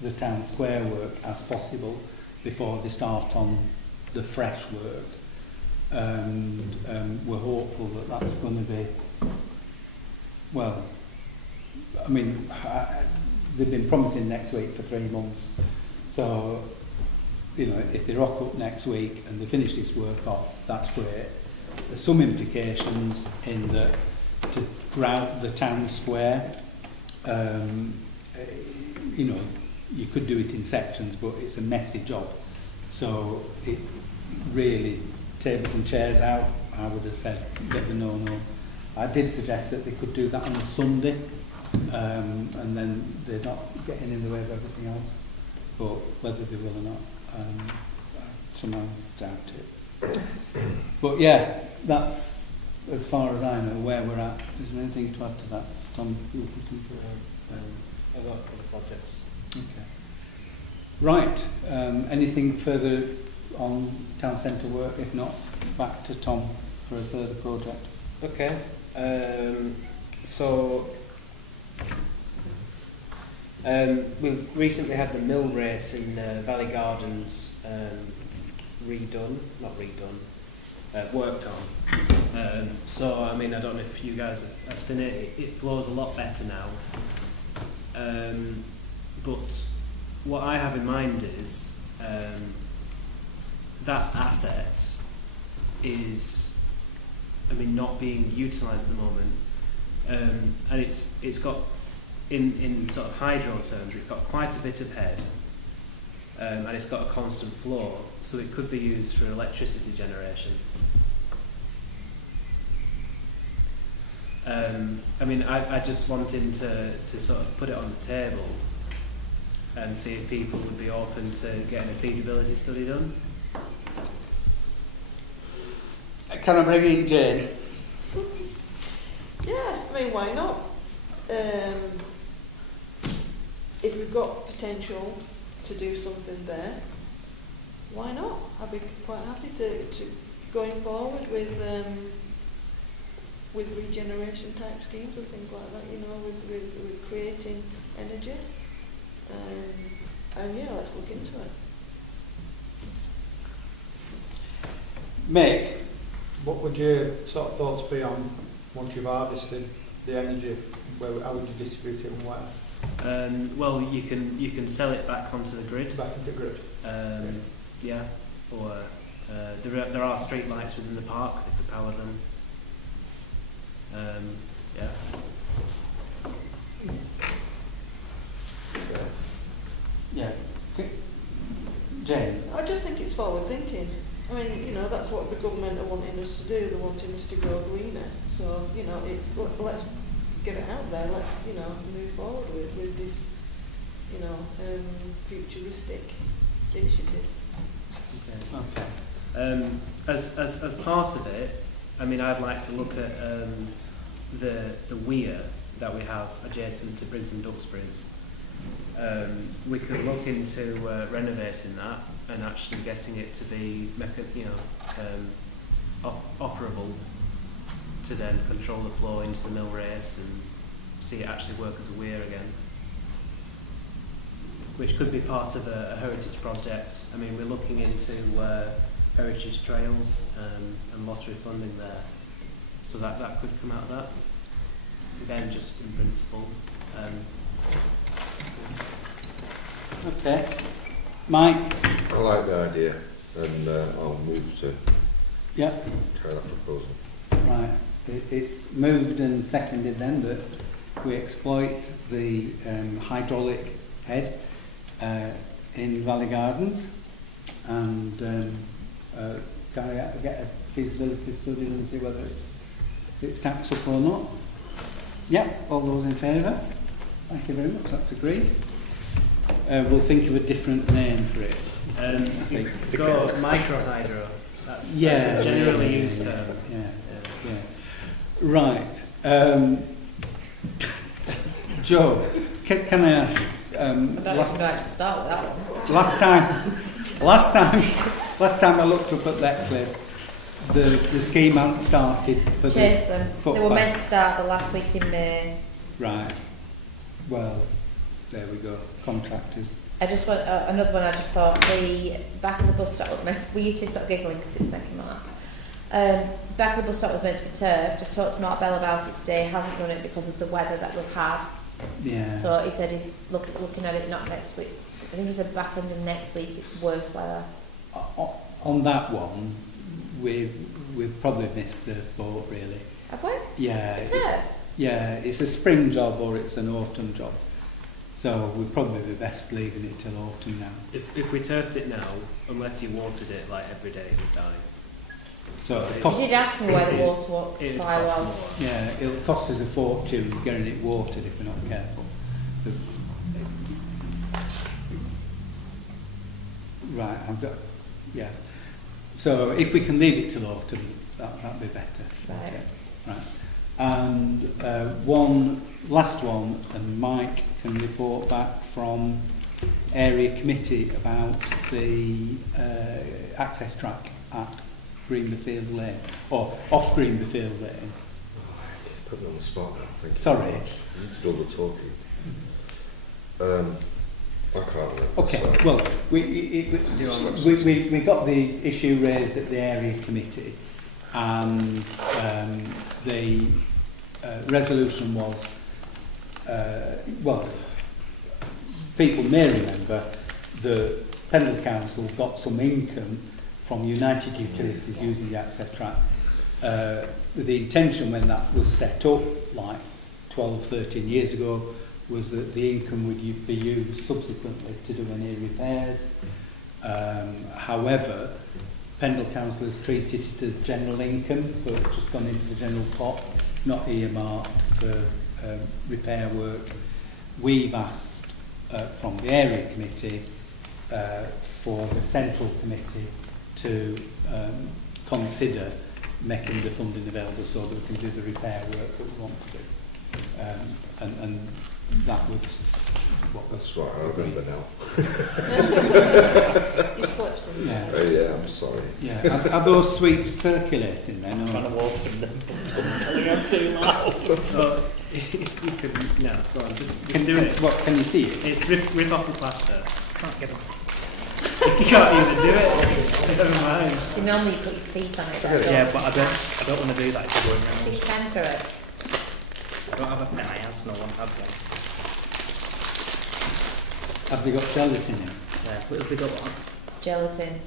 the town square work as possible before they start on the fresh work. And we're hopeful that that's going to be, well, I mean, they've been promising next week for 3 months. So, you know, if they rock up next week and they finish this work off, that's great. There's some implications in that to grout the town square, you know, you could do it in sections, but it's a messy job. So it really, tables and chairs out, I would have said, get the no-no. I did suggest that they could do that on a Sunday, and then they're not getting in the way of everything else. But whether they will or not, I somehow doubt it. But yeah, that's as far as I know where we're at. Is there anything to add to that? Tom, you looking for I've got a couple of projects. Okay. Right. Anything further on town centre work? If not, back to Tom for a further project. Okay. So we've recently had the mill race in Valley Gardens worked on. So I mean, I don't know if you guys have seen it. It flows a lot better now. But what I have in mind is that asset is, I mean, not being utilised at the moment, and it's got in sort of hydro terms, it's got quite a bit of head, and it's got a constant flow, so it could be used for electricity generation. I mean, I just wanted to sort of put it on the table and see if people would be open to getting a feasibility study done. Can I bring in Jane? Yeah, I mean, why not? If we've got potential to do something there, why not? I'd be quite happy to going forward with regeneration type schemes and things like that, you know, with creating energy. And yeah, let's look into it. Mick? What would your sort of thoughts be on once you've harvested the energy? How would you distribute it and where? Well, you can sell it back onto the grid. Back into the grid? Yeah, or there are street lights within the park that could power them. Yeah. Yeah. Jane? I just think it's forward thinking. I mean, you know, that's what the government are wanting us to do. They're wanting us to go greener. So, you know, it's let's get it out there. Let's, you know, move forward with this, you know, futuristic initiative. Okay. As part of it, I mean, I'd like to look at the weir that we have adjacent to Briggs and Duxbury's. We could look into renovating that and actually getting it to be, operable to then control the flow into the mill race and see it actually work as a weir again, which could be part of a heritage project. I mean, we're looking into heritage trails and lottery funding there, so that could come out of that. Again, just in principle. Okay. Mike? I like the idea, and I'll move to Yeah. carry that proposal. Right. It's moved and seconded then that we exploit the hydraulic head in Valley Gardens and can I get a feasibility study and see whether it's taxed up or not? Yeah, all those in favour? Thank you very much, that's agreed. We'll think of a different name for it. I think go microhydro. That's a generally used term. Yeah. Right. Joe, can I ask? I don't know if I'd like to start with that one. Last time I looked up at that cliff, the scheme hadn't started for Chase them. footpath. They were meant to start the last week in May. Right. Well, there we go. Contractors. I just want another one. I just thought the back of the bus stop was meant to, will you two stop giggling because it's making me laugh. Back of the bus stop was meant to be turfed. I've talked to Mark Bell about it today. He hasn't done it because of the weather that we've had. Yeah. So he said he's looking at it not next week. I think he said back end of next week it's worse weather. On that one, we've probably missed the boat really. Have we? Yeah. The turf? Yeah, it's a spring job or it's an autumn job. So we'd probably be best leaving it till autumn now. If we turfed it now, unless you watered it like every day, it would die. So You did ask me where the water supply was. Yeah, it'll cost us a fortune getting it watered if we're not careful. Right, yeah. So if we can leave it till autumn, that'd be better. Right. Right. And one last one, and Mike can report back from area committee about the access track at Greenberfield Lane, or off Greenberfield Lane. Put me on the spot now, thank you. Sorry. Very much. You did all the talking. I can't remember. Okay, Sorry. well, we got the issue raised at the area committee, and the resolution was, well, people may remember the Pendle Council got some income from United Utilities using the access track. The intention when that was set up, like 12, 13 years ago, was that the income would be used subsequently to do any repairs. However, Pendle Council has treated it as general income, so it's just gone into the general pot. not earmarked for repair work. We've asked from the area committee for the central committee to consider making the funding available so that we can do the repair work that we want to do. And that was what was That's right, I remember now. You slept since. Yeah. Oh yeah, I'm sorry. Yeah. Are those sweeps circulating then? I'm trying Or? to walk in them, but Tom's telling I'm too loud. So, you could, no, go on, just do it. What, can you see it? It's rip off the plaster. Can't get them. You can't even do it. Never mind. You normally put your teeth on it. Forget it. Yeah, but I don't want to do that if you're going round. Fish pen for it. I don't have a pen, I asked, no one had one. Have they got gelatin in? Yeah, what have we got one? Gelatin.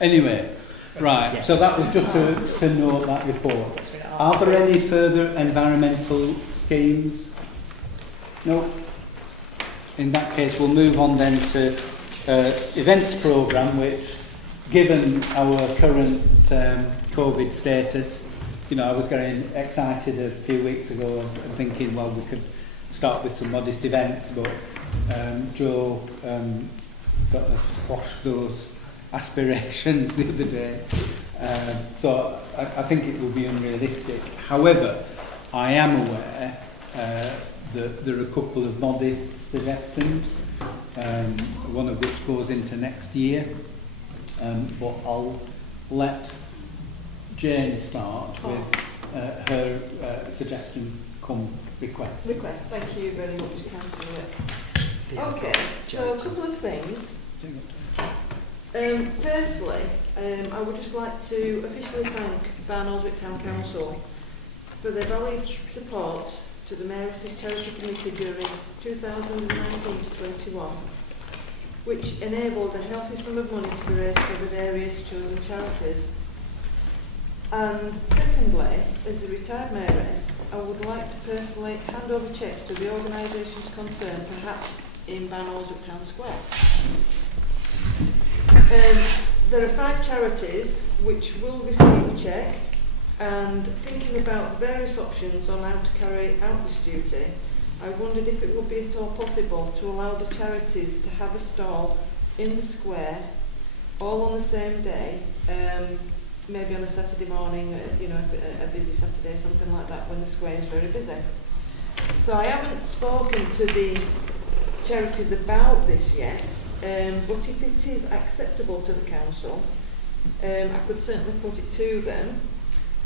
Anyway, right, Yes. so that was just to note that report. Are there any further environmental schemes? No. In that case, we'll move on then to events programme, which, given our current COVID status, you know, I was getting excited a few weeks ago and thinking, well, we could start with some modest events, but Joe sort of squashed those aspirations the other day. So I think it will be unrealistic. However, I am aware that there are a couple of modest suggestions, one of which goes into next year, but I'll let Jane start with her suggestion come request. Request. Thank you very much, Councillor. Okay, so a couple of things. Firstly, I would just like to officially thank Barnoldswick Town Council for their valued support to the Mayor's Charity Committee during 2019-21, which enabled a healthy sum of money to be raised for the various chosen charities. And secondly, as a retired mayoress, I would like to personally hand over cheques to the organisations concerned, perhaps in Barnoldswick Town Square. There are 5 charities which will receive a cheque, and thinking about various options on how to carry out this duty, I wondered if it would be at all possible to allow the charities to have a stall in the square all on the same day, maybe on a Saturday morning, you know, a busy Saturday, something like that, when the square is very busy. So I haven't spoken to the charities about this yet, but if it is acceptable to the council, I could certainly put it to them,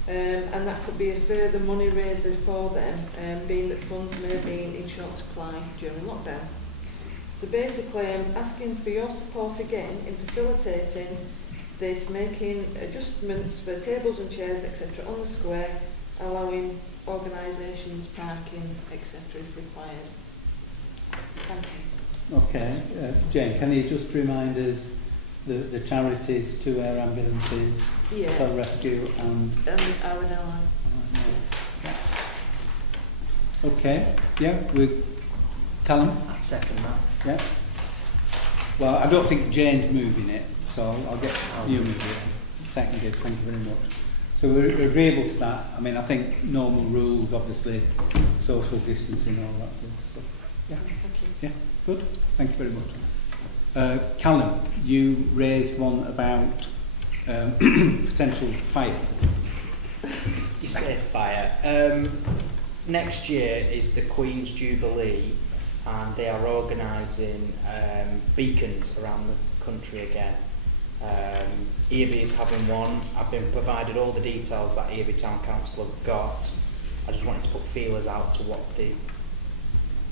and that could be a further money raiser for them, being that funds may be in short supply during lockdown. So basically I'm asking for your support again in facilitating this, making adjustments for tables and chairs, etc. on the square, allowing organisations parking, etc. if required. Thank you. Okay, Jane, can you just remind us the charities, 2 air ambulances, Yeah. rescue and... R&LI. Okay, yeah, we Callum? I'd second that. Yeah. Well, I don't think Jane's moving it, so I'll get you moving it. Seconded, thank you very much. So we're agreeable to that. I mean, I think normal rules, obviously, social distancing, all that sort of stuff. Yeah. Thank you. Yeah, good. Thank you very much. Callum, you raised one about potential fire. You say fire. Next year is the Queen's Jubilee, and they are organising beacons around the country again. Earby is having one. I've been provided all the details that Earby Town Council have got. I just wanted to put feelers out to what the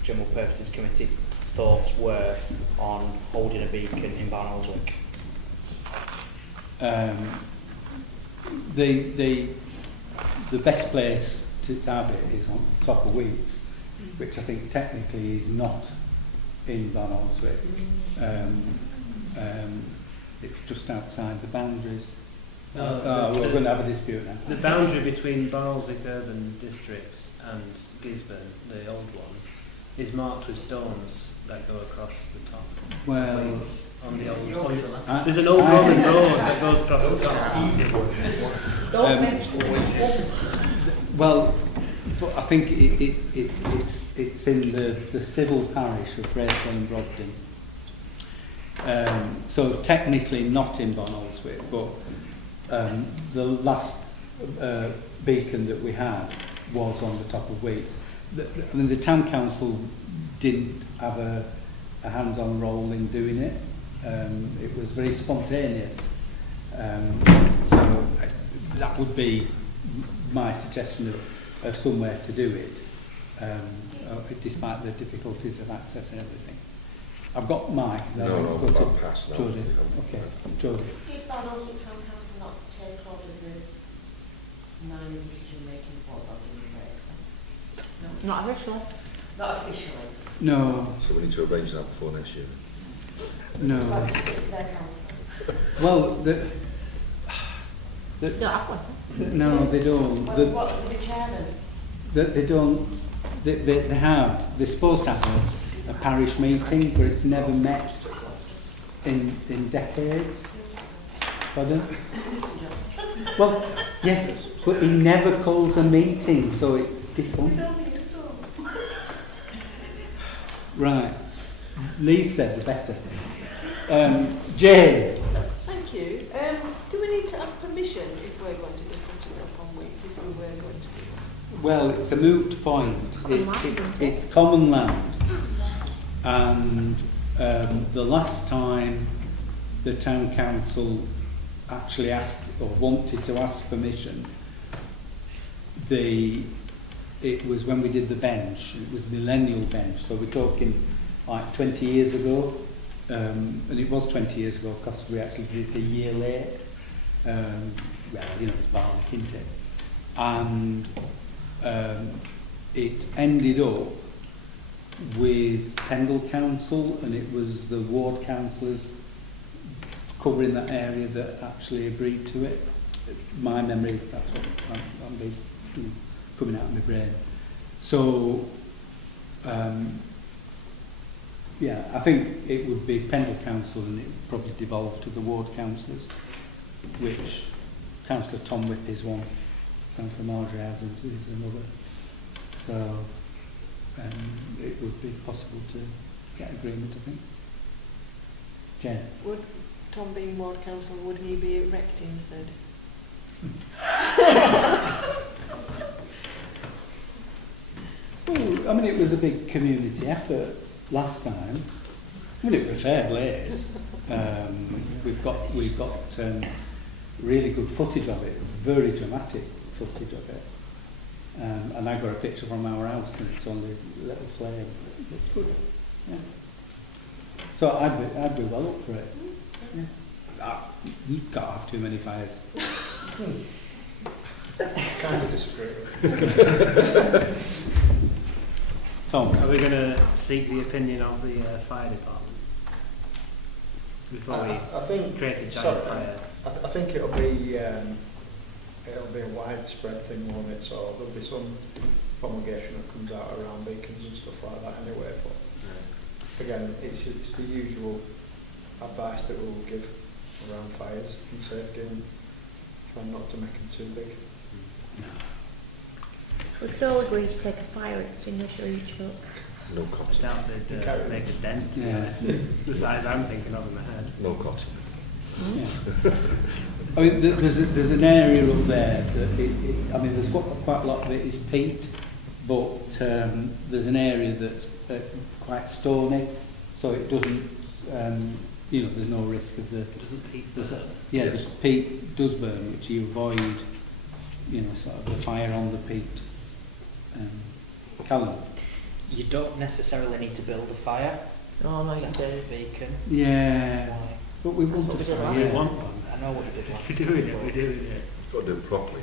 General Purposes Committee thoughts were on holding a beacon in Barnoldswick. The best place to have it is on top of Wheats, which I think technically is not in Barnoldswick. It's just outside the boundaries. We're going to have a dispute now. The boundary between Barnoldswick Urban District and Gisborne, the old one, is marked with stones that go across the top. Well, On the old there's an old Roman road that goes across the top. Well, but I think it's in the civil parish of Bracewell and Brogden. So technically not in Barnoldswick, but the last beacon that we had was on the top of Wheats. I mean, the town council didn't have a hands-on role in doing it. It was very spontaneous. So that would be my suggestion of somewhere to do it, despite the difficulties of accessing everything. I've got Mike. No, I'll pass now. Jodie. Okay, Jodie. Did Barnoldswick Town Council not take hold of the minor decision-making for logging in Bracewell? Not officially. Not officially. No, So we need to arrange that before next year. no. Well, speak to their council. Well, Don't have one. no, they don't. Well, what would the chairman? They don't. They have. They're supposed to have a parish meeting, but it's never met in decades. Pardon? Well, yes, but he never calls a meeting, so it's different. Right. Lee said the better. Jane. Thank you. Do we need to ask permission if we're going to be putting up on Wheats, if we were going to do that? Well, it's a moot point. It's common land. And the last time the town council actually asked or wanted to ask permission, it was when we did the bench. It was millennial bench, so we're talking like 20 years ago, and it was 20 years ago because we actually did it a year late. Well, you know, it's Barnoldswick, isn't it? And it ended up with Pendle Council, and it was the ward councillors covering that area that actually agreed to it. My memory, that's what I'm coming out of my brain. So, yeah, I think it would be Pendle Council, and it would probably devolve to the ward councillors, which Councillor Tom Whip is one, Councillor Marjorie Adams is another. So, it would be possible to get agreement, I think. Jen? Would Tom being ward councillor, would he be erecting said? Well, I mean, it was a big community effort last time. I mean, it was a fair blaze. We've got really good footage of it, very dramatic footage of it. And I got a picture from our house, and it's on the little flame. It's good. Yeah. So I'd be well up for it. Yeah. You can't have too many fires. Kind of disagree. Tom? Are we going to seek the opinion of the fire department before we I think create a giant sorry, fire? I think it'll be a widespread thing, won't it? So there'll be some promulgation that comes out around beacons and stuff like that anyway. But again, it's the usual advice that we'll give around fires and safety, and try not to make them too big. We could all agree to take a fire extinguisher each up. No I cotton. doubt they'd make a dent, to be Yeah. honest. The size I'm thinking of in my head. No cotton. Yeah. I mean, there's an area up there that I mean, there's quite a lot of it is peat, but there's an area that's quite stony, so it doesn't, you know, there's no risk of the. Doesn't peat There's burn? yeah, Yes. the peat does burn, which you avoid, you know, sort of the fire on the peat. Callum? You don't necessarily need to build a fire Oh, no, to you have do. a beacon. Yeah, Why? but we want That's a what we did fire. last We want one. I know what you did last We're doing it, we're doing it. Got to do it properly.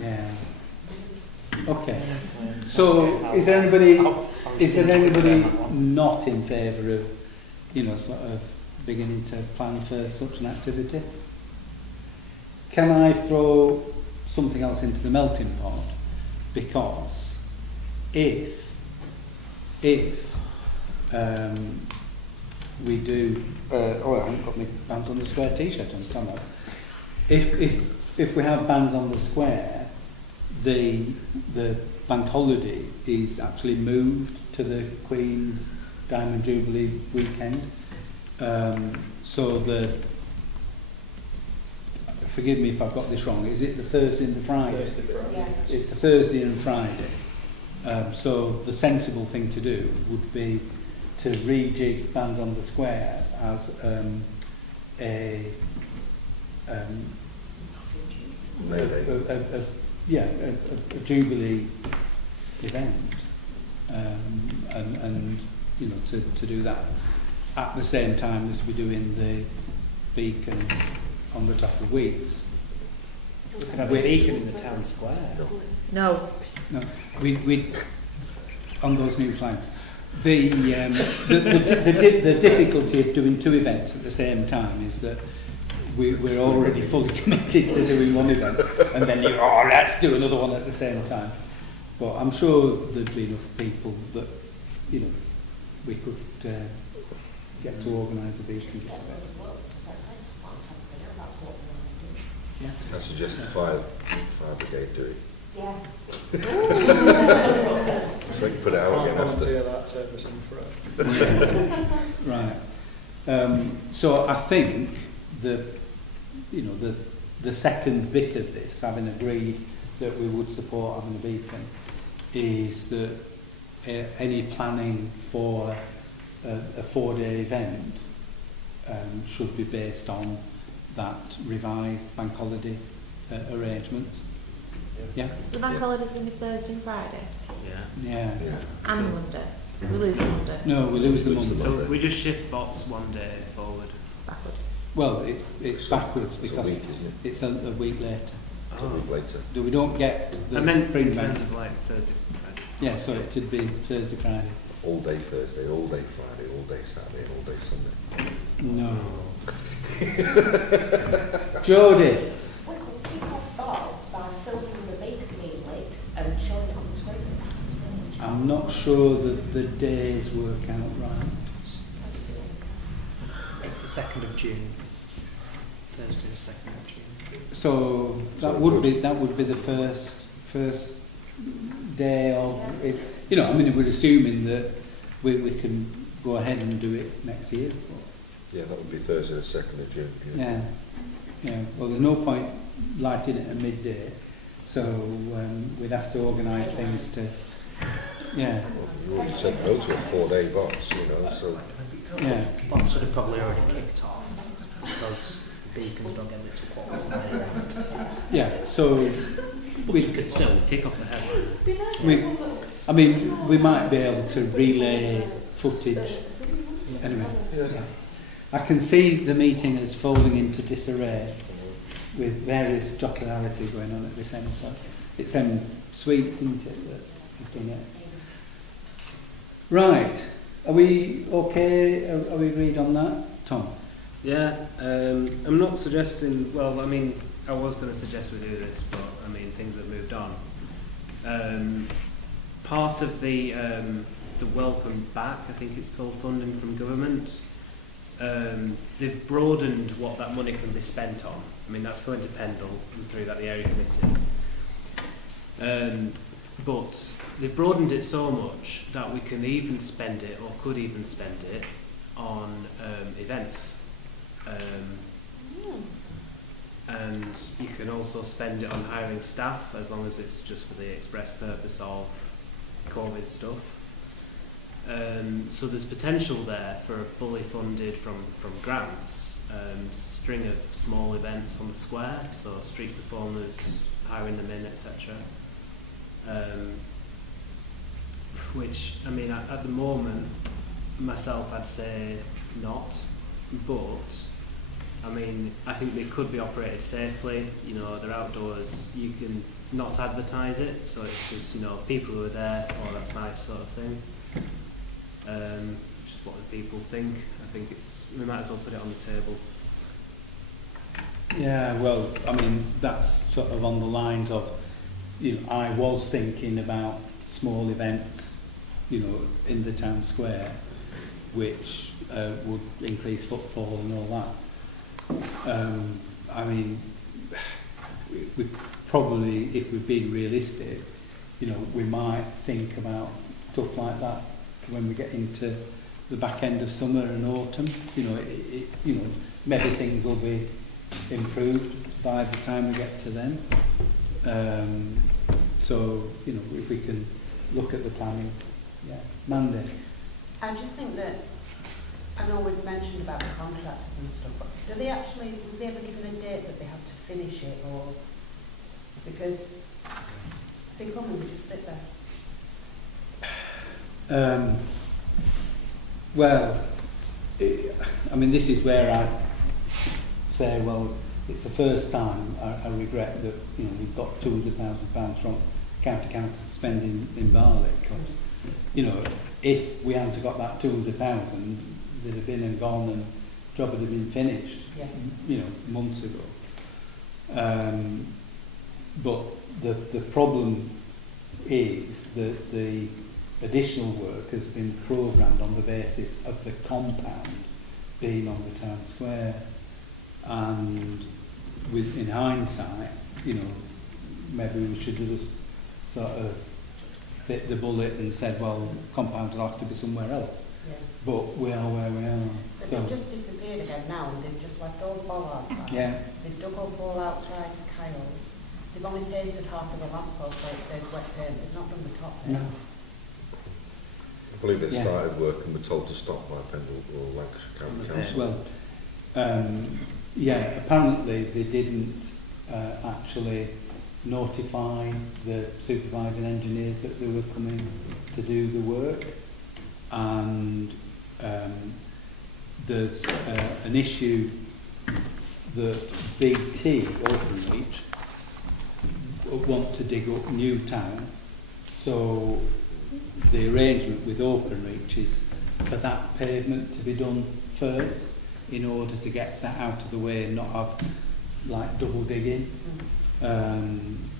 Yeah. Okay. So, is there anybody not in favour of, you know, sort of beginning to plan for such an activity? Can I throw something else into the melting pot? Because if we do, I haven't got my Bands on the Square t-shirt on, can I? If we have Bands on the Square, the bank holiday is actually moved to the Queen's Diamond Jubilee weekend. So forgive me if I've got this wrong, is it the Thursday and the Friday? Thursday, Friday. Yeah. It's the Thursday and Friday. So the sensible thing to do would be to rejig Bands on the Square as a Jubilee event, and you know, to do that at the same time as we're doing the beacon on the top of Weeks. We can have a beacon in the town square. No. No, we on those new flags. The difficulty of doing two events at the same time is that we're already fully committed to doing one event, and then let's do another one at the same time. But I'm sure there'd be enough people that, you know, we could get to organise the beacon. I suggest the fire brigade do it. Yeah. So they can put it out again after. Volunteer that service in forever. Right. So I think the second bit of this, having agreed that we would support having a beacon, is that any planning for a 4-day event should be based on that revised bank holiday arrangement. Yeah. The bank holiday's going to be Thursday and Friday. Yeah. And Monday. We lose Monday. No, we lose the Monday. So we just shift bots one day forward. Backwards. Well, it's backwards It's a because week, isn't it? it's a week later. It's a week later. We don't get the I meant spring in bank. terms of like Thursday, Friday. Yeah, so it should be Thursday, Friday. All day Thursday, all day Friday, all day Saturday, and all day Sunday. No. Jodie. We could kick off bots by filming the beacon being lit and showing it on the screen on stage. I'm not sure that the days work out right. It's the 2nd of June. Thursday, the 2nd of June. So that would be the first day of it. You know, I mean, we're assuming that we can go ahead and do it next year. Yeah, that would be Thursday the 2nd of June. Yeah. Yeah. Well, there's no point lighting it at midday, so we'd have to organise things to. Yeah. Well, you already said no to a 4-day box, you know, so Yeah. Bots would have probably already kicked off because the beacons don't get lit till 9:15. Yeah. So We could still kick off the headline. we might be able to relay footage. Anyway. yeah. I can see the meeting as falling into disarray with various jocularity going on at this end. So it's them sweets, isn't it, that have done it. Right. Are we okay? Are we agreed on that? Tom? Yeah, I'm not suggesting, well, I mean, I was going to suggest we do this, but I mean, things have moved on. Part of the welcome back, I think it's called, funding from government, they've broadened what that money can be spent on. I mean, that's going to Pendle and through that the area committee. But they've broadened it so much that we can even spend it, or could even spend it, on events. And you can also spend it on hiring staff, as long as it's just for the express purpose of COVID stuff. So there's potential there for a fully funded from grants string of small events on the square, so street performers, hiring them in, etc. Which, I mean, at the moment, myself, I'd say not, but I mean, I think they could be operated safely. You know, they're outdoors. You can not advertise it, so it's just, you know, people who are there, oh, that's nice, sort of thing. Just what the people think. I think we might as well put it on the table. Yeah, well, I mean, that's sort of on the lines of, you know, I was thinking about small events, you know, in the town square, which would increase footfall and all that. I mean, probably, if we've been realistic, you know, we might think about stuff like that when we get into the back end of summer and autumn. You know, you know, maybe things will be improved by the time we get to them. So, you know, if we can look at the planning, yeah. Mandy. I just think that, I know we've mentioned about the contractors and stuff, but do they actually, was they ever given a date that they have to finish it, or, because they come and they just sit there? Well, I mean, this is where I say, well, it's the first time I regret that, you know, we've got £200,000 from county council spending in Barley, because, you know, if we hadn't got that 200,000, they'd have been and gone and the job would have been finished, Yeah. you know, months ago. But the problem is that the additional work has been programmed on the basis of the compound being on the town square, and with, in hindsight, you know, maybe we should have just sort of bit the bullet and said, well, compound will have to be somewhere else. Yeah. But we are where we are. But So, they've just disappeared again now, and they've just left all the ball outside. yeah, They've dug up all outside Kyle's. They've only painted half of the lamppost where it says wet paint. They've not done the top paint. no. I believe they Yeah. started work and were told to stop by Pendle or Lancashire County Council. Well, yeah, apparently they didn't actually notify the supervising engineers that they were coming to do the work, and there's an issue that BT, Openreach, want to dig up Newtown, so the arrangement with Openreach is for that pavement to be done first in order to get that out of the way and not have like double digging.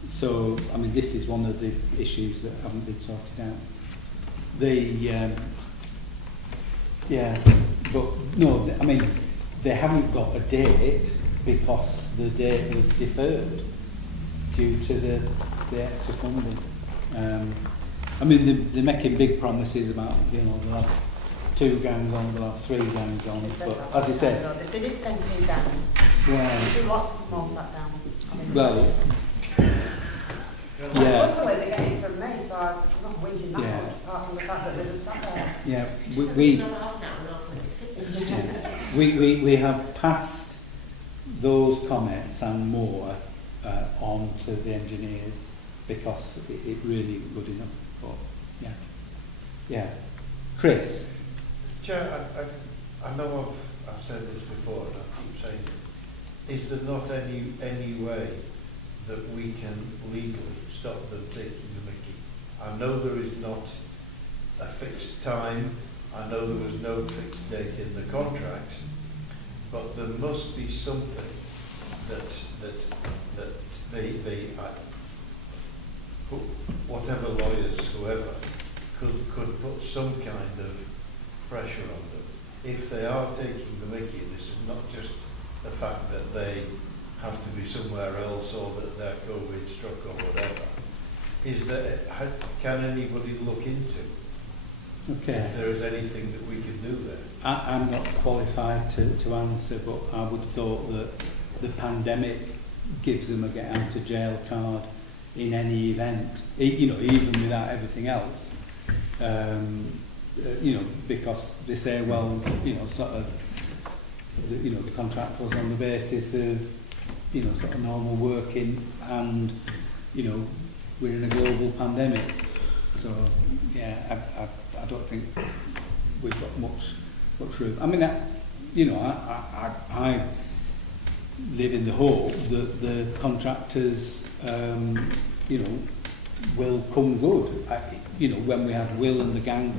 So, I mean, this is one of the issues that haven't been sorted out. Yeah, but no, I mean, they haven't got a date because the date was deferred due to the extra funding. I mean, they're making big promises about, you know, they'll have 2 gangs on, they'll have 3 gangs on, but as you said, They did send 2 gangs. well, 2 lots of them all sat down. I mean, well, and yeah, luckily they get it from me, so I'm not whinging that Yeah. much, apart from the fact that they just sat there. yeah, Just we another half an hour and I'll put it finished. we have passed those comments and more on to the engineers because it really is good enough. But yeah. Chris. Chair, I know I've said this before and I keep saying it. Is there not any way that we can legally stop them taking the mickey? I know there is not a fixed time. I know there was no fixed date in the contract, but there must be something that they whatever lawyers, whoever, could put some kind of pressure on them. If they are taking the mickey, this is not just the fact that they have to be somewhere else or that they're COVID struck or whatever. Is there, can anybody look into Okay. if there is anything that we can do there? I'm not qualified to answer, but I would have thought that the pandemic gives them a get out of jail card in any event, you know, even without everything else. You know, because they say, well, you know, sort of, the contract was on the basis of, you know, sort of normal working, and, you know, we're in a global pandemic. So, yeah, I don't think we've got much room. I mean, I live in the hope that the contractors, you know, will come good. You know, when we had Will and the gang,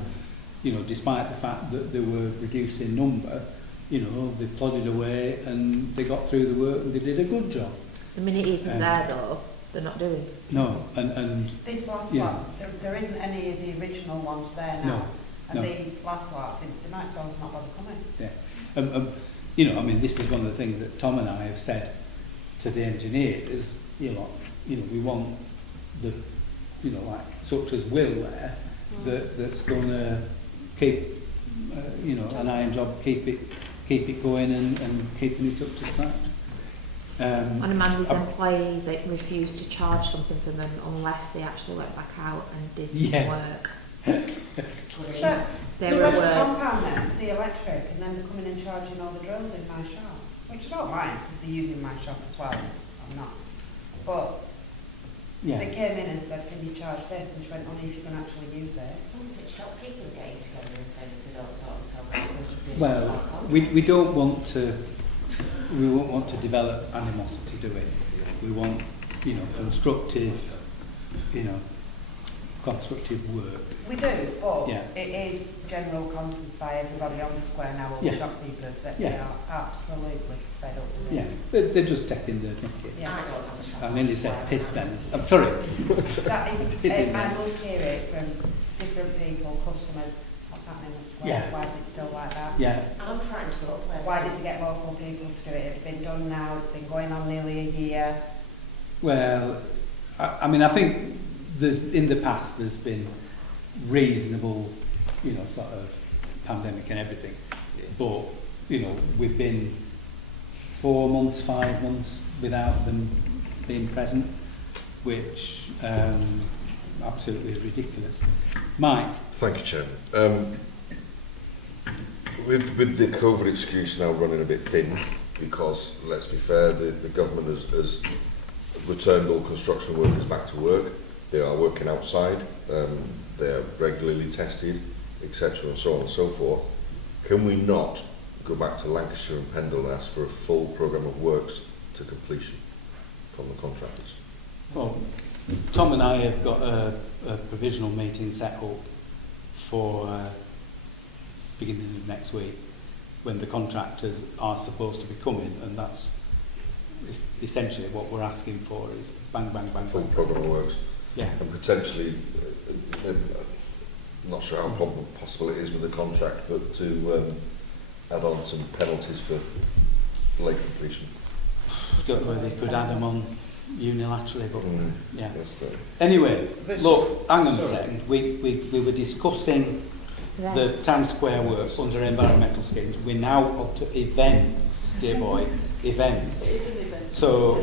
you know, despite the fact that they were reduced in number, you know, they plodded away and they got through the work and they did a good job. The minute it isn't there though, they're not doing. No, and This last Yeah. lot, there isn't any of the original ones there now. No, And no. these last lot, they might as well not bother coming. you know, I mean, this is one of the things that Tom and I have said to the engineers. You know, we want the, like such as Will there, that's going to keep, an iron job, keep it going and keeping it up to scratch. One of Amanda's employees refused to charge something for them unless they actually went back out and did some work. So, There the were rent words. compound then, the electric, and then they're coming and charging all the drills in my shop, which I don't mind because they're using my shop as well. I'm not. But they came in and said, "Can you charge this?" And she went, "Only if you can actually use it." I wonder if it's shopkeeping getting together and saying if they don't sort themselves out, they should do Well, something like we don't want to. We won't want to develop animosity, do we? We want, constructive, constructive work. We do, but Yeah. it is general consensus by everybody on the square now, all the shopkeepers, that they are absolutely fed up with Yeah, it. they're just taking the mickey. Yeah. I don't have a shop. I nearly said piss then. I'm sorry. That is, Didn't I they? must hear it from different people, customers. What's happening at the square? Yeah. Why is it still like that? Yeah, I'm frightened to go places. Why did you get local people to do it? It's been done now, it's been going on nearly a year. well, I mean, I think in the past there's been reasonable, sort of pandemic and everything. But, we've been 4 months, 5 months without them being present, which absolutely is ridiculous. Mike? Thank you, Chairman. With the COVID excuse now running a bit thin, because, let's be fair, the government has returned all construction workers back to work. They are working outside, they are regularly tested, etc. and so on and so forth. Can we not go back to Lancashire and Pendle and ask for a full programme of works to completion from the contractors? Well, Tom and I have got a provisional meeting set up for beginning of next week, when the contractors are supposed to be coming, and that's essentially what we're asking for, is bang, bang, bang, Full bang. programme of works. Yeah. And potentially, not sure how possible it is with the contract, but to add on some penalties for late completion. Don't know whether they could add them on unilaterally, but yeah. That's the... Anyway, This- look, hang on a sorry. second. We were discussing the town square work under environmental schemes. We're now up to events, dear boy, events. So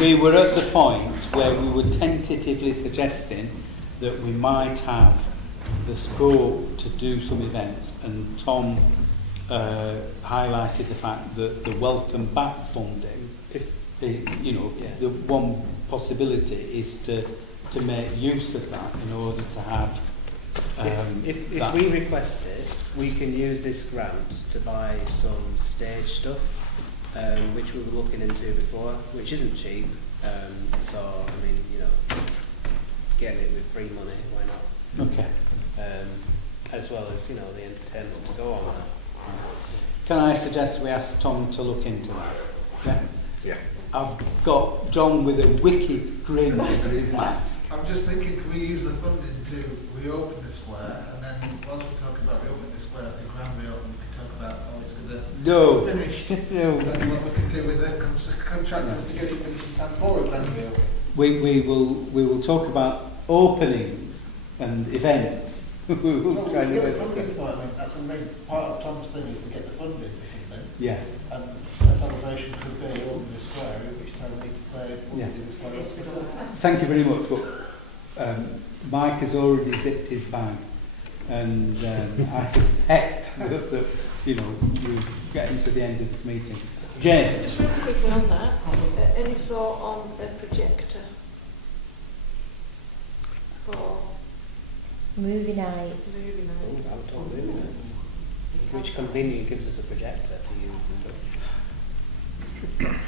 we were at the point where we were tentatively suggesting that we might have the scope to do some events, and Tom highlighted the fact that the welcome back funding, the one possibility is to make use of that in order to have If that. we request it, we can use this grant to buy some stage stuff, which we were looking into before, which isn't cheap. So, I mean, getting it with free money, why not? Okay. As well as, the entertainment to go on that. Can I suggest we ask Tom to look into that? Yeah. Yeah. I've got John with a wicked grin under his mask. I'm just thinking, can we use the funding to reopen the square, and then whilst we talk about reopening the square, I think grand reopen, we can talk about how it's going to No. be finished. No. And what we can do with the contractors to get it finished in time for a grand reopen. We will talk about openings and events. We will try and do get it. the funding for it. I mean, that's a main part of Tom's thing, is to get the funding for something. Yes. And a celebration could be open the square, in which time we need to say, what Yeah. is the square open? Thank you very much. But Mike has already zipped his bag, and I suspect that we're getting to the end of this meeting. Jane. Just really quickly on that, any thought on a projector for Movie nights. movie nights? Outdoor movie nights. Which convenient gives us a projector to use.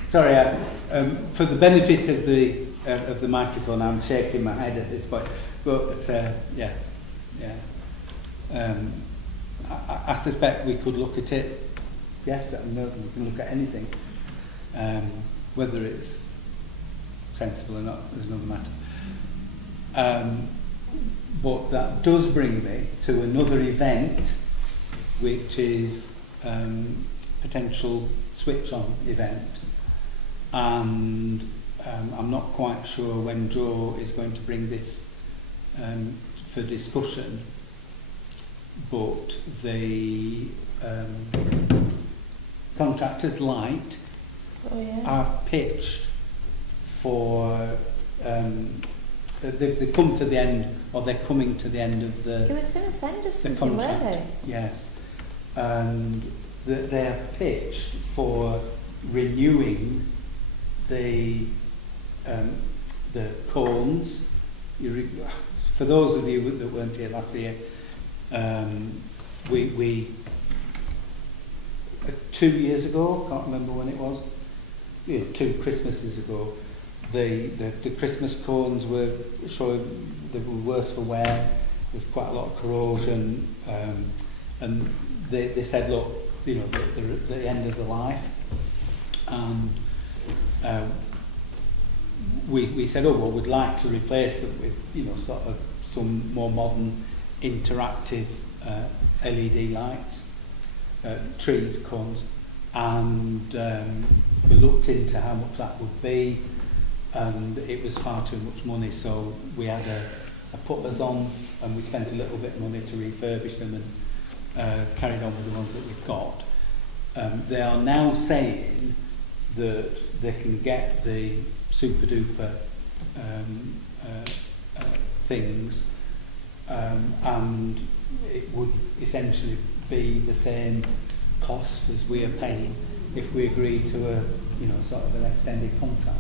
Sorry, for the benefit of the microphone, I'm shaking my head at this point. But yes, yeah. I suspect we could look at it. Yes, we can look at anything. Whether it's sensible or not is another matter. But that does bring me to another event, which is potential switch-on event. And I'm not quite sure when Joe is going to bring this for discussion, but the contractors Light have pitched for they come to the end, or they're coming to the end of He was going to send us the something, weren't contract. they? Yes, and they have pitched for renewing the cones. For those of you that weren't here last year, we 2 years ago, can't remember when it was, 2 Christmases ago, the Christmas cones were showing they were worse for wear. There's quite a lot of corrosion, and they said, look, they're at the end of the life, and we said, oh well, we'd like to replace them with sort of some more modern interactive LED lights, tree cones, and we looked into how much that would be, and it was far too much money, so we had a putters on, and we spent a little bit of money to refurbish them and carried on with the ones that we've got. They are now saying that they can get the super duper things, and it would essentially be the same cost as we are paying if we agree to a sort of an extended contract.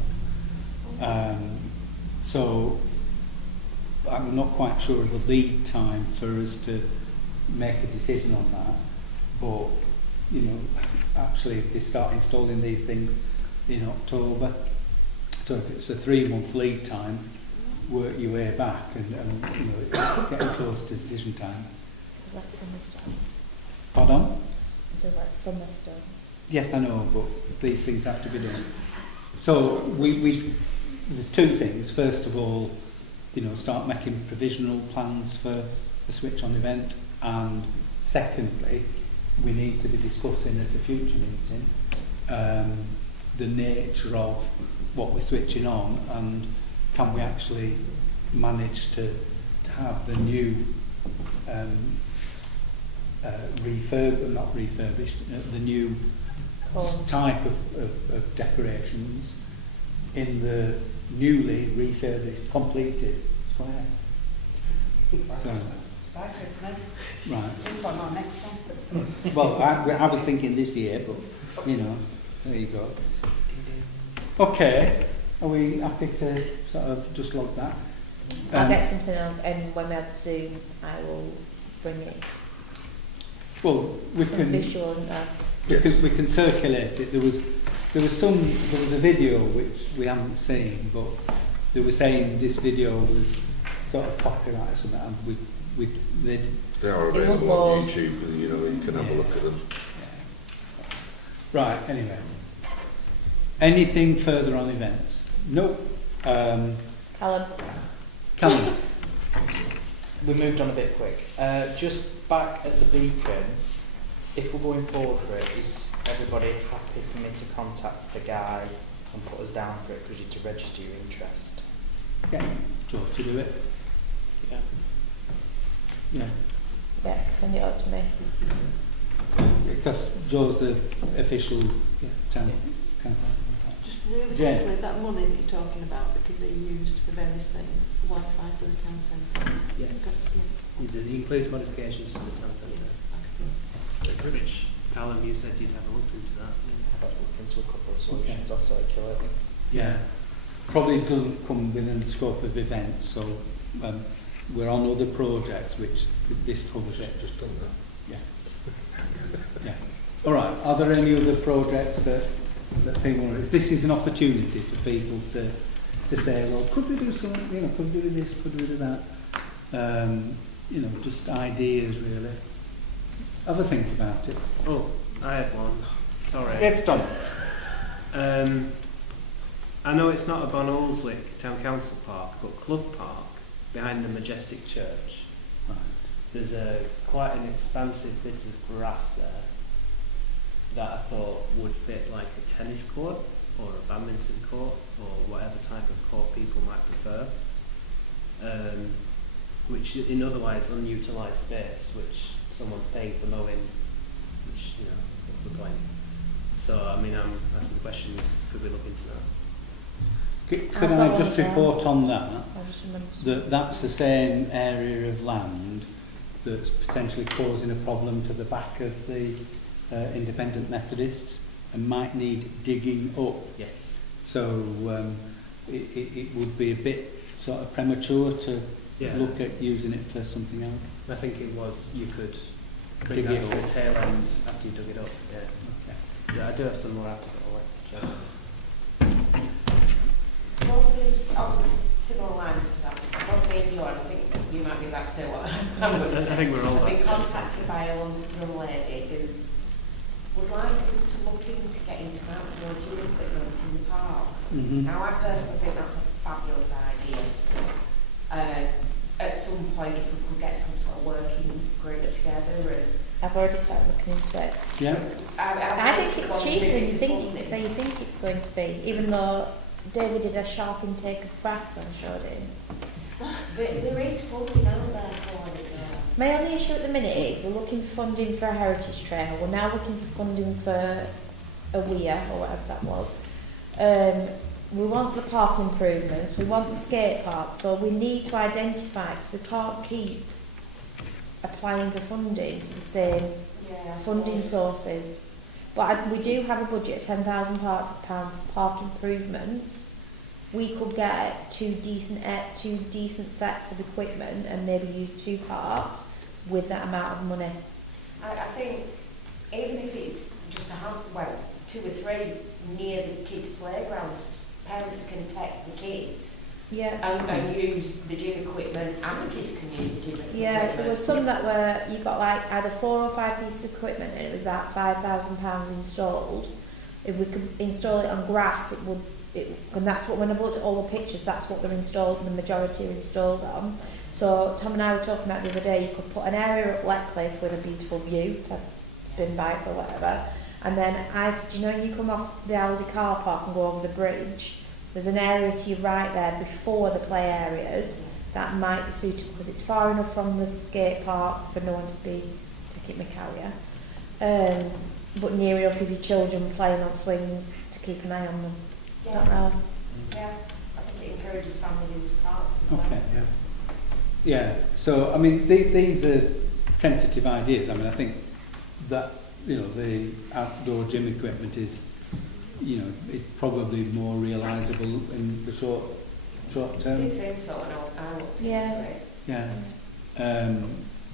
So I'm not quite sure of the lead time for us to make a decision on that, but actually if they start installing these things in October, so if it's a 3-month lead time, work your way back, and it's getting close to decision time. Is that summer stuff? Pardon? Is that summer stuff? Yes, I know, but these things have to be done. So we there's 2 things. First of all, start making provisional plans for the switch on event, and secondly, we need to be discussing at a future meeting the nature of what we're switching on, and can we actually manage to have the new not refurbished, the new type of decorations in the newly refurbished, completed square. By Christmas. Right. This one or next one? Well, I was thinking this year, but there you go. Okay, are we happy to sort of just log that? I'll get something else, and when we have Zoom, I will bring it. Well, we Some can visual. we can circulate it. There was a video which we haven't seen, but they were saying this video was sort of copyright or something, and They are available on YouTube, you can have a look at them. Yeah. Right, anyway. Anything further on events? Nope. Callum. We moved on a bit quick. Just back at the Beacon, if we're going forward for it, is everybody happy for me to contact the guy and put us down for it because you need to register your interest? Yeah. Joe to do it. Yeah. Yeah. Yeah, send it up to me. Because Joe's the official town contact. Just really Jen. quickly, that money that you're talking about that can be used for various things, Wi-Fi for the town centre. Yes. It includes modifications to the town centre. Which, Callum, you said you'd have a look into that. I've had a look into a couple of solutions. I'll circulate them. Yeah. Probably doesn't come within the scope of events, so we're on other projects which this covers it. Just done that. Yeah. All right. Are there any other projects that people want? This is an opportunity for people to say, well, could we do something? Could we do this? Could we do that? Just ideas really. Have a think about it. Oh, I had one. Sorry. It's done. I know it's not a Barnoldswick Town Council Park, but Clough Park, behind the Majestic Church. Right. There's quite an expansive bit of grass there that I thought would fit like a tennis court. or a badminton court, or whatever type of court people might prefer, which in otherwise unutilised space, which someone's paying for mowing, which, you know, what's the point? So, I mean, I'm asking the question, could we look into that? Could I just report on that? I just remember. That's the same area of land that's potentially causing a problem to the back of the independent Methodists and might need digging up. Yes. So it would be a bit sort of premature to look at using it for something else. I think it was, you could bring Dig that it to the up. tail end after you dug it up. Yeah. Okay. Yeah, I do have some more after that. I'll let you. Similar lines to that. What's the enjoy? I think you might be about to say what I'm going to say. I think we're all I've about been to say contacted by a young lady who would like us to look into getting some outdoor gym equipment in the parks. Mm-hmm. Now, I personally think that's a fabulous idea. At some point, if we could get some sort of working group together and I've already started looking into it. Yeah. I think it's cheaper than you think it's going to be, even though David did a sharp intake of breath when I showed him. There is funding out there for it now. My only issue at the minute is we're looking for funding for a heritage trail. We're now looking for funding for a weir or whatever that was. We want the park improvements. We want the skate park. So we need to identify, because we can't keep applying for funding for the same funding sources. But we do have a budget of £10,000 park improvements. We could get two decent sets of equipment and maybe use 2 parks with that amount of money. I think even if it's just 2 or 3 near the kids' playgrounds, parents can take the kids and use the gym equipment, and the kids can use the gym equipment. Yeah, there were some that were, you got like either 4 or 5 pieces of equipment and it was about £5,000 installed. If we could install it on grass, and that's what, when I looked at all the pictures, that's what they're installed, the majority are installed on. So Tom and I were talking about the other day, you could put an area at Letcliffe with a beautiful view to spin bikes or whatever, and then do you know you come off the Aldi car park and go over the bridge, there's an area to your right there before the play areas that might be suitable because it's far enough from the skate park for no one to be taking my carrier, but near enough of your children playing on swings to keep an eye on them. Yeah. Don't know. Yeah, I think it encourages families into parks as well. Okay. Yeah. So I mean, these are tentative ideas. I mean, I think that the outdoor gym equipment is, it's probably more realisable in the short term. It seems so, and I looked into it. Yeah.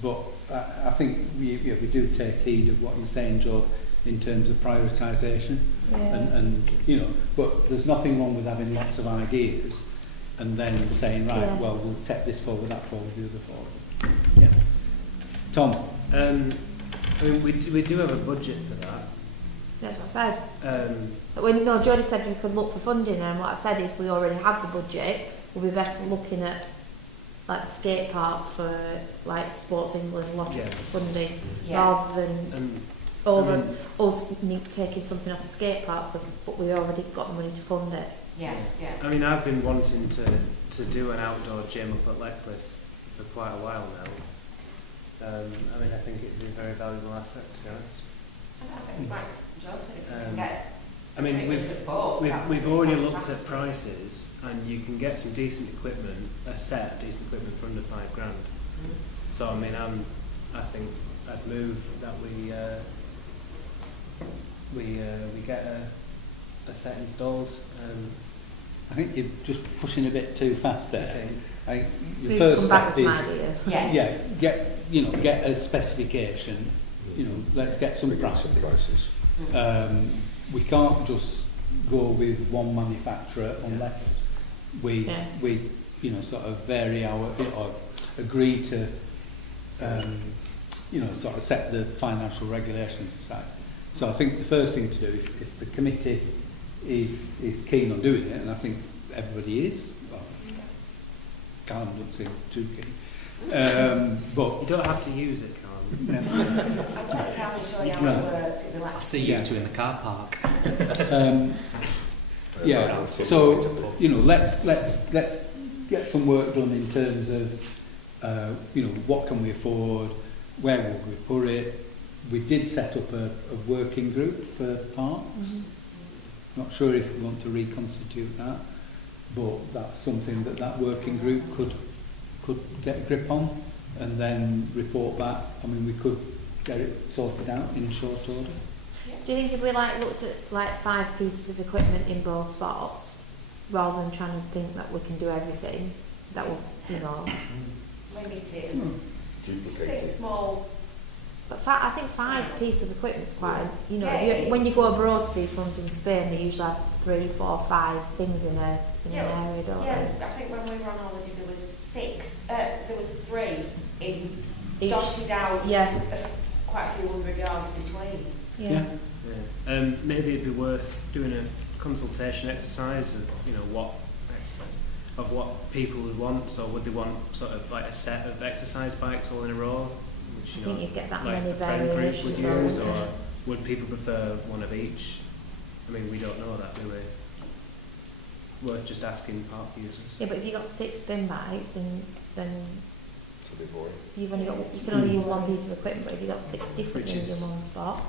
But I think we do take heed of what you're saying, Joe, in terms of prioritisation. Yeah. And but there's nothing wrong with having lots of ideas and then saying, right, well, we'll take this forward, that forward, the other forward. Yeah. Tom? I mean, we do have a budget for that. That's what I said. But Jodie said we could look for funding, and what I've said is we already have the budget. We'll be better looking at like the skate park for like Sports England lottery funding rather than us taking something off the skate park, but we've already got the money to fund it. Yeah. I mean, I've been wanting to do an outdoor gym up at Letcliffe for quite a while now. I mean, I think it'd be a very valuable asset, to be honest. And I think, like Joseph, you can get. I mean, we've already looked at prices, and you can get some decent equipment, a set of decent equipment for under £5,000. So I mean, I think I'd move that we get a set installed. I think you're just pushing a bit too fast there. Okay. The first step is get a specification. Let's get some prices. We can't just go with one manufacturer unless we sort of vary our or agree to sort of set the financial regulations aside. So I think the first thing to do, if the committee is keen on doing it, and I think everybody is, well, Callum doesn't seem too keen, but you don't have to use it, Callum. I'll take Callum and show you how it works. I'll see you two in the car park. Yeah, so, you know, let's get some work done in terms of, you know, what can we afford, where will we put it. We did set up a working group for parks. Not sure if we want to reconstitute that, but that's something that working group could get a grip on and then report back. I mean, we could get it sorted out in short order. Do you think if we looked at 5 pieces of equipment in both spots, rather than trying to think that we can do everything, that will, you know? Limit it. Duplicate Think it. small. But I think 5 pieces of equipment is quite, you know, Yeah, it is. when you go abroad to these ones in Spain, they usually have 3, 4, 5 things in an area, don't Yeah, they? I think when we were on holiday there was 6, there was 3 in Each. dotted out, Yeah. quite a few hundred yards between. Yeah. Yeah. Maybe it'd be worth doing a consultation exercise of, you know, what people would want. So would they want sort of like a set of exercise bikes all in a row, which, I you think know, you'd get that like many a friend group would variations. use, on it. or would people prefer one of each? I mean, we don't know that, do we? Worth just asking park users. Yeah, but if you've got 6 spin bikes, and then It's a bit boring. you can only use one piece of equipment, but if you've got 6 different Which things is- in one spot,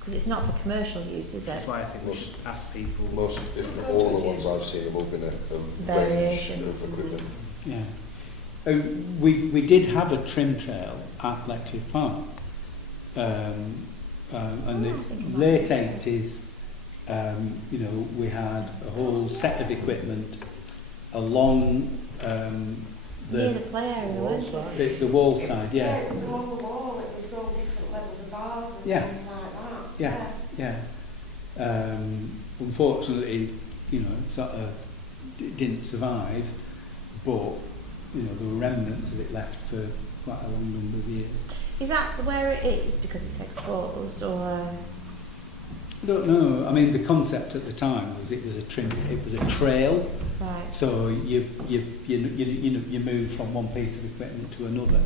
because it's not for commercial use, is it? That's why I think we should ask people. Most, if not all the ones I've seen, have all been a range Variations. of equipment. Yeah. We did have a trim trail at Letcliffe Park. And the late 80s, you know, we had a whole set of equipment along Near the play area, weren't they? the wall side, Yeah, yeah. it was along the wall, it was all different levels of bars and Yeah. things like that. Yeah. Yeah. Unfortunately, you know, it sort of didn't survive, but, you know, there were remnants of it left for quite a long number of years. Is that where it is because it's exposed, or? I don't know. I mean, the concept at the time was it was a trail. Right. So you move from one piece of equipment to another.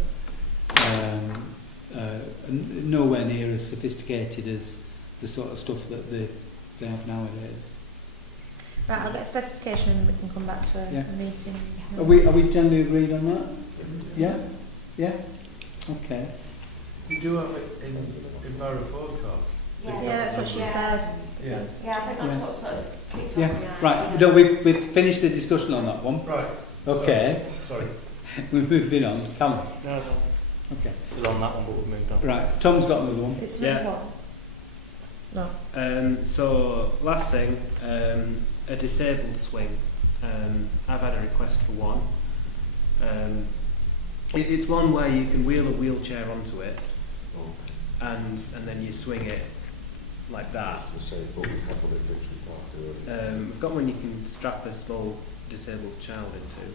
Nowhere near as sophisticated as the sort of stuff that they have nowadays. Right, I'll get a specification and we can come back to a Yeah. meeting. Are we generally agreed on that? Yeah? Yeah? Okay. You do have it in Barrowford Park. Yeah, that's what she said. Yeah. Yeah, I think that's Yeah. what sort of kicked Yeah. off the idea. Right. No, we've finished the discussion on that one. Right. Okay. Sorry. We're moving on. Callum. No, Okay. it was on that one, but we've moved on. Right. Tom's got another one. It's Yeah. not what? No. So last thing, a disabled swing. I've had a request for one. It's one where you can wheel a wheelchair onto it, and then you swing it like that. I was going to say, but we have one at Victory Park earlier. We've got one you can strap a small disabled child into.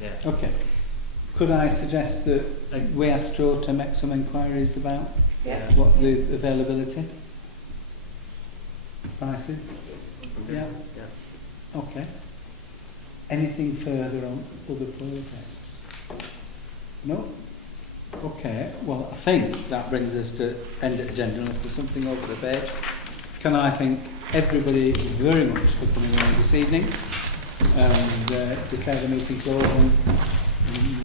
Yeah. Okay. Could I suggest that we ask Joe to make some inquiries about Yeah. what the availability, prices? Okay. Yeah. Yeah. Okay. Anything further on other projects? No? Okay. Well, I think that brings us to end of agenda unless there's something over the page. Can I thank everybody very much for coming along this evening and declare the meeting closed and